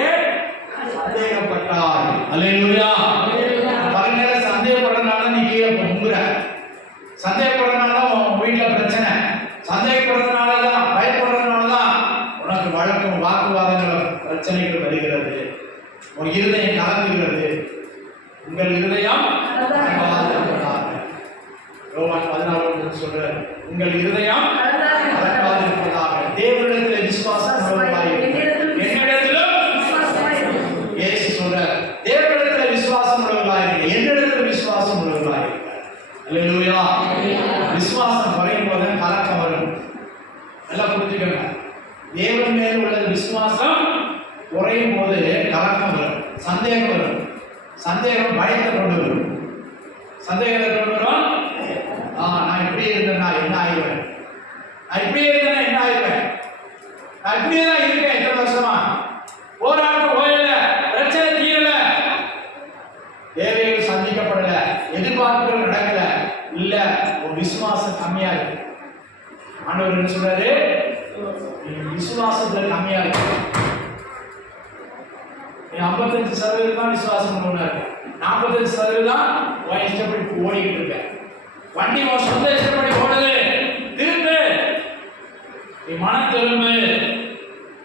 ஏன் சந்தேகப்பட்டார்? அல்லேலூயா. பல நேரம் சந்தேகப்படுறதுனால நீ கீழே முங்குற, சந்தேகப்படுறதுனால உன் வீட்டில் பிரச்சனை, சந்தேகப்படுறதுனாலதான், பயப்படுறதுனாலதான் உனக்கு வழக்கம், வாக்குவாதங்கள், பிரச்சனைகள் வருகிறது. உன் இருதயம் கலங்குகிறது. உங்கள் இருதயம் ரோமன் 14 சொல்ற, உங்கள் இருதயம் கலங்காதிருப்பதாக. தேவனிடத்தில் விசுவாசம் உள்ளவர்களாயிருங்கள், என்னிடத்திலும் இயேசு சொல்ற, தேவனிடத்தில் விசுவாசம் உள்ளவர்களாயிருங்கள், என்னிடத்தில் விசுவாசம் உள்ளவர்களாயிருங்கள். அல்லேலூயா. விசுவாசம் குறையும் போது கலக்கம் வரும். நல்லா புரிஞ்சுக்கங்க. தேவன் மேல் உள்ள விசுவாசம் குறையும் போது கலக்கம் வரும், சந்தேகம் வரும். சந்தேகம் பயத்தை கொண்டு வரும். சந்தேகத்தை கொண்டு வரும். நான் இப்படி இருந்தேன்னா என்ன ஆயிடுவேன், நான் இப்படியே இருந்தேன்னா என்ன ஆயிடுவேன், நான் இப்படியே தான் இருக்கேன் எத்தனை வருஷமா, போராட்டம் ஓயல, பிரச்சனை தீரல, தேவைகள் சந்திக்கப்படல, எதிர்பார்ப்புகள் நடக்கல, இல்ல ஒரு விசுவாசம் கம்மியா இருக்கு. ஆண்டவர் என்ன சொல்றாரு? விசுவாசத்துல கம்மியா இருக்கு. நீ 55% தான் விசுவாசம் பண்ணுவாரு, 45% தான் இஷ்டப்படி ஓடிக்கிட்டு இருக்க. வண்டி உன் சொந்த இஷ்டப்படி ஓடுது. திரும்ப நீ மனம் திரும்ப,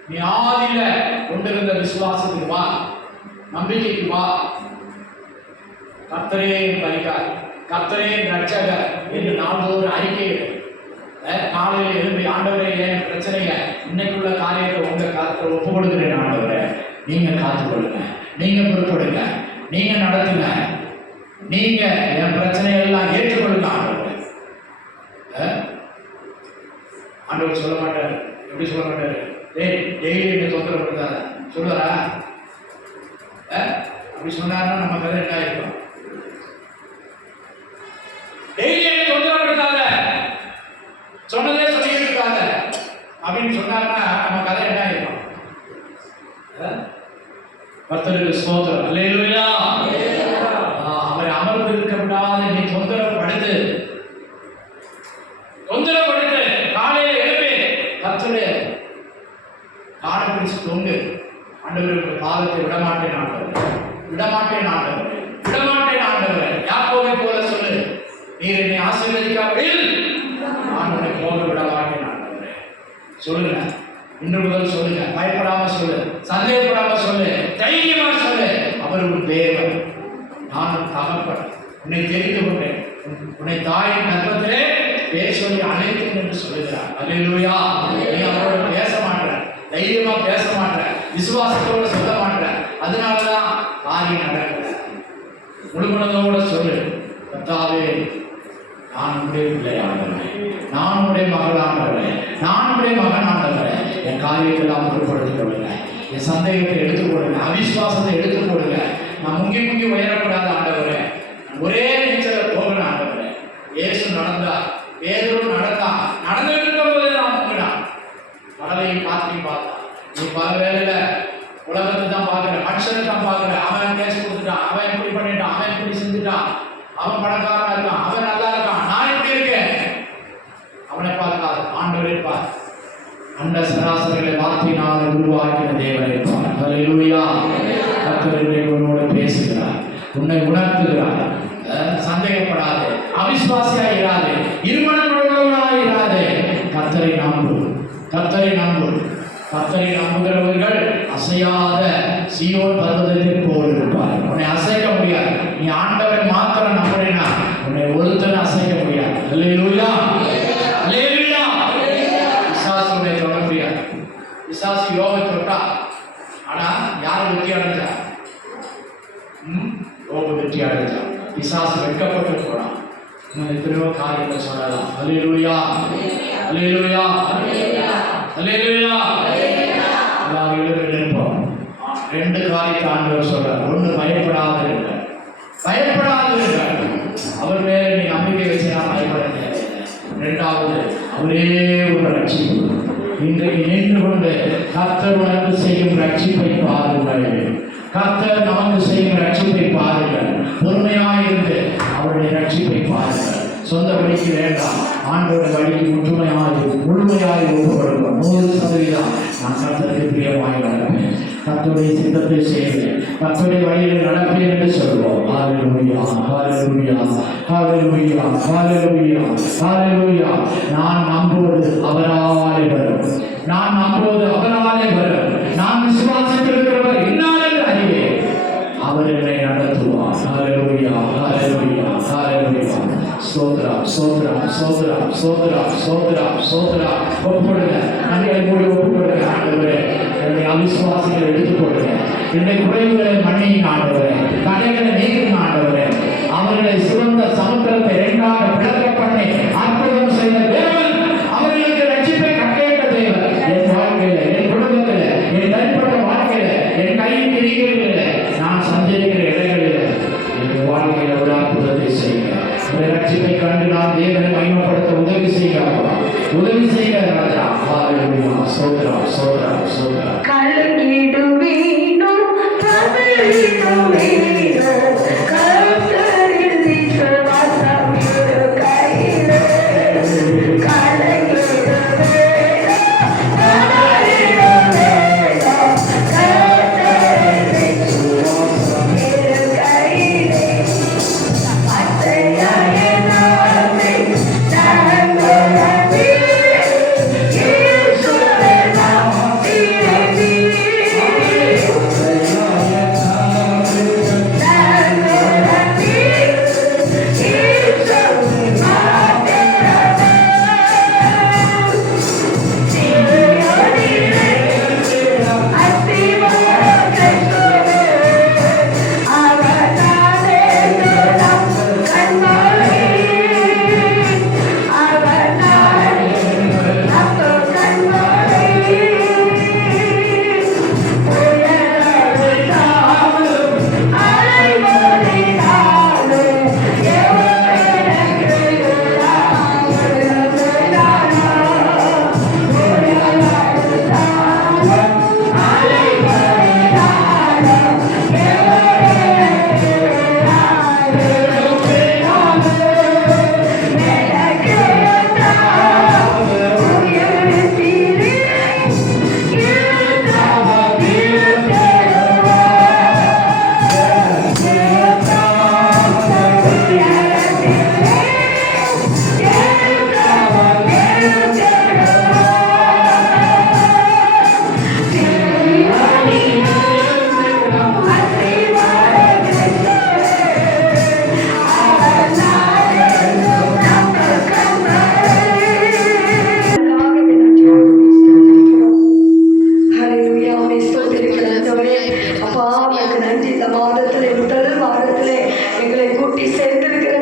நீ ஆதியில கொண்டிருந்த விசுவாசத்துக்கு வா, நம்பிக்கைக்கு வா. கர்த்தரே பலிக்கார், கர்த்தரே ரட்சகர் என்று நாள்தோறும் அறிக்கையிடு. காலையில் எழுப்பி, ஆண்டவரே என் பிரச்சனைய இன்னைக்குள்ள காரியத்தை உங்க கருத்தில் ஒப்பு கொடுக்கிறேன் ஆண்டவரே, நீங்க காத்துக்கொள்ளுங்க, நீங்க பொறுப்படுங்க, நீங்க நடத்துங்க, நீங்க என் பிரச்சனையெல்லாம் ஏற்றுக்கொள்ளுங்க ஆண்டவரே. ஆண்டவர் சொல்ல மாட்டாரு. எப்படி சொல்ல மாட்டாரு? டெய்லி என்ன தொந்தரவு கொடுத்தாரு சொல்லுவாரா? அப்படி சொன்னாருன்னா நம்ம கதை என்ன ஆயிருக்கும்? டெய்லி என்ன தொந்தரவு கொடுத்தாங்க, சொன்னதே சொல்லிட்டு இருக்காங்க அப்படின்னு சொன்னாருன்னா நம்ம கதை என்ன ஆயிருக்கும்? கர்த்தருக்கு ஸ்தோத்திரம். அல்லேலூயா. அவரை அமர்ந்து இருக்க விடாத நீ தொந்தரவு படுத்து காலையில் எழுப்பி கர்த்தரே காலை பிடிச்சு தொங்கு. ஆண்டவருக்கு பாதத்தை விடமாட்டேன் ஆண்டவரே, விடமாட்டேன் ஆண்டவரே, விடமாட்டேன் ஆண்டவரே. யாக்கோபை போல சொல்லு, நீர் என்னை ஆசீர்வதிக்காவிடில் நான் உன்னை போக விட மாட்டேன் ஆண்டவரே. சொல்லுங்க, இன்று முதல் சொல்லுங்க, பயப்படாம சொல்லு, சந்தேகப்படாம சொல்லு, தைரியமா சொல்லு. அவர் உன் தேவன், நான் உன் தகப்பன், உன்னை தெரிந்து கொண்டேன், உன்னை தாயின் கர்ப்பத்திலே பேர் சொல்லி அழைத்தேன் என்று சொல்லுகிறார். அல்லேலூயா. நீ அவரோட பேச மாட்ட, தைரியமா பேச மாட்ட, விசுவாசத்தோட சொல்ல மாட்ட, அதனாலதான் காரியம் நடக்கல. முழுமனதோட சொல்லு, கர்த்தாவே நான் உடைய பிள்ளையானவரே, நான் உடைய மகளானவரே, நான் உடைய மகனானவரே, என் காரியத்தெல்லாம் பொருட்படுத்திக் கொள்ளுங்க, என் சந்தேகத்தை எடுத்துக் கொடுங்க, அவிசுவாசத்தை எடுத்துக் கொடுங்க. நான் முங்கி உயரக்கூடாத ஆண்டவரே, ஒரே நீச்சல போகணும் ஆண்டவரே. இயேசு நடந்தார், பேதுரு நடந்தான், நடந்துட்டு இருக்கும்போது நான் முங்கினான். கடலையும் காற்றையும் பார்த்தான். நீ பல வேலையில உலகத்தை தான் பார்க்கிற, மனுஷனை தான் பார்க்கிற. அவன் கேஸ் கொடுத்துட்டான், அவன் இப்படி பண்ணிட்டான், அவன் இப்படி செஞ்சுட்டான், அவன் பணக்காரனா இருக்கான், அவன் நல்லா இருக்கான், நான் இப்படி இருக்கேன். அவனை பார்க்காது, ஆண்டவரை பார். அண்ட சராசரிகளை வார்த்தையினால் உருவாக்கின தேவனை பார். அல்லேலூயா. கர்த்தர் உன்னோடு பேசுகிறார், உன்னை உணர்த்துகிறார். சந்தேகப்படாதே, அவிசுவாசியாய் இராதே, இருமனமுள்ளவனாய் இராதே. கர்த்தரை நம்பு, கர்த்தரை நம்பு. கர்த்தரை நம்புகிறவர்கள் அசையாத சீயோன் பர்வதத்தை போல் இருப்பார். உன்னை அசைக்க முடியாது. நீ ஆண்டவரை மாத்திரம் நம்புறேன்னா உன்னை ஒருத்தனை அசைக்க முடியாது. அல்லேலூயா, அல்லேலூயா. பிசாசு உன்னை தொட முடியாது. பிசாசு யோகை தொட்டா, ஆனா யார் வெற்றி அடைஞ்சா? யோக வெற்றி அடைஞ்சா. பிசாசு வெட்கப்பட்டு போனான். இன்னும் எத்தனையோ காரியங்கள் சொல்லலாம். அல்லேலூயா. அல்லேலூயா அல்லேலூயா. எல்லாரும் எழுந்து நிற்போம். ரெண்டு காரியத்தை ஆண்டவர் சொல்றார். ஒன்று, பயப்படாதிருங்கள். பயப்படாதிருங்கள். அவர் மேலே நீ நம்பிக்கை வச்சு நான் பயப்பட தேவையில்லை. இரண்டாவது, அவரே ஒரு ரட்சிப்பு. இன்றைக்கு நின்று கொண்டு கர்த்தர் உனக்கு செய்யும் ரட்சிப்பை பாருங்கள். கர்த்தர் நமக்கு செய்யும் ரட்சிப்பை பாருங்கள். பொறுமையாயிருந்து அவருடைய ரட்சிப்பை பாருங்கள். சொந்த வழிக்கு வேண்டாம், ஆண்டோட வழிக்கு முழுமையாய் ஒப்புக்கொடுக்கும். 100% நான் கர்த்தருக்கு பிரியமாய் நடப்பேன், கர்த்தருடைய சித்தத்தை செய்வேன், கர்த்தருடைய வழியில் நடப்பேன் என்று சொல்வோம். ஹல்லேலூயா ஹல்லேலூயா ஹல்லேலூயா ஹல்லேலூயா ஹல்லேலூயா. நான் நம்புவது அவராலே வரும். நான் நம்புவது அவராலே வரும். நான் விசுவாசித்திருக்கிறவர் இன்னார் என்று அறிவேன். அவர் என்னை நடத்துவார். ஹல்லேலூயா ஹல்லேலூயா ஹல்லேலூயா. ஸ்தோத்திரம் ஸ்தோத்திரம் ஸ்தோத்திரம் ஸ்தோத்திரம் ஸ்தோத்திரம் ஸ்தோத்திரம். ஒப்புக்கொடுங்க, நன்றியை மூடி ஒப்புக்கொடுங்க. ஆண்டவரே, என்னுடைய அவிசுவாசிகளை எடுத்துக்கொள்ளுங்க. என்னுடைய குறைவுகளை மன்னியும் ஆண்டவரே, தடைகளை நீக்கும் ஆண்டவரே. அவர்களை சிறந்த சமுத்திரத்தை இரண்டாக பிளக்க பண்ணி அற்புதம் செய்த தேவன், அவர்களுக்கு ரட்சிப்பை கட்டளையிட்ட தேவன். என் வாழ்க்கையில, என் குடும்பத்தில், என் தனிப்பட்ட வாழ்க்கையில, என் கையின் கிரிகளில், நான் சஞ்சரிக்கிற இடங்களில் என் வாழ்க்கையில ஒரு அற்புதத்தை செய்யுங்க. இந்த ரட்சிப்பை கண்டு நான் தேவனை மகிமைப்படுத்த உதவி செய்கிறார். உதவி செய்கிற ராஜா. ஹல்லேலூயா. ஸ்தோத்திரம் ஸ்தோத்திரம் ஸ்தோத்திரம். கலங்கிடுவீனோ தமிழிடுவீனோ கர்த்தரில் விசுவாசம் இரு கையிலே. கலங்கிடுவீனோ தமிழிடுவீனோ கர்த்தரில் விசுவாசம் இரு கையிலே. அத்தையாய நாமே தாங்கோலி இயேசுவே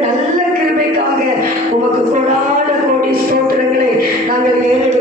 நாமத்திலே. உமக்கு கொடான கோடி ஸ்தோத்திரங்களை நாங்கள் ஏறெடுக்கிறோம்.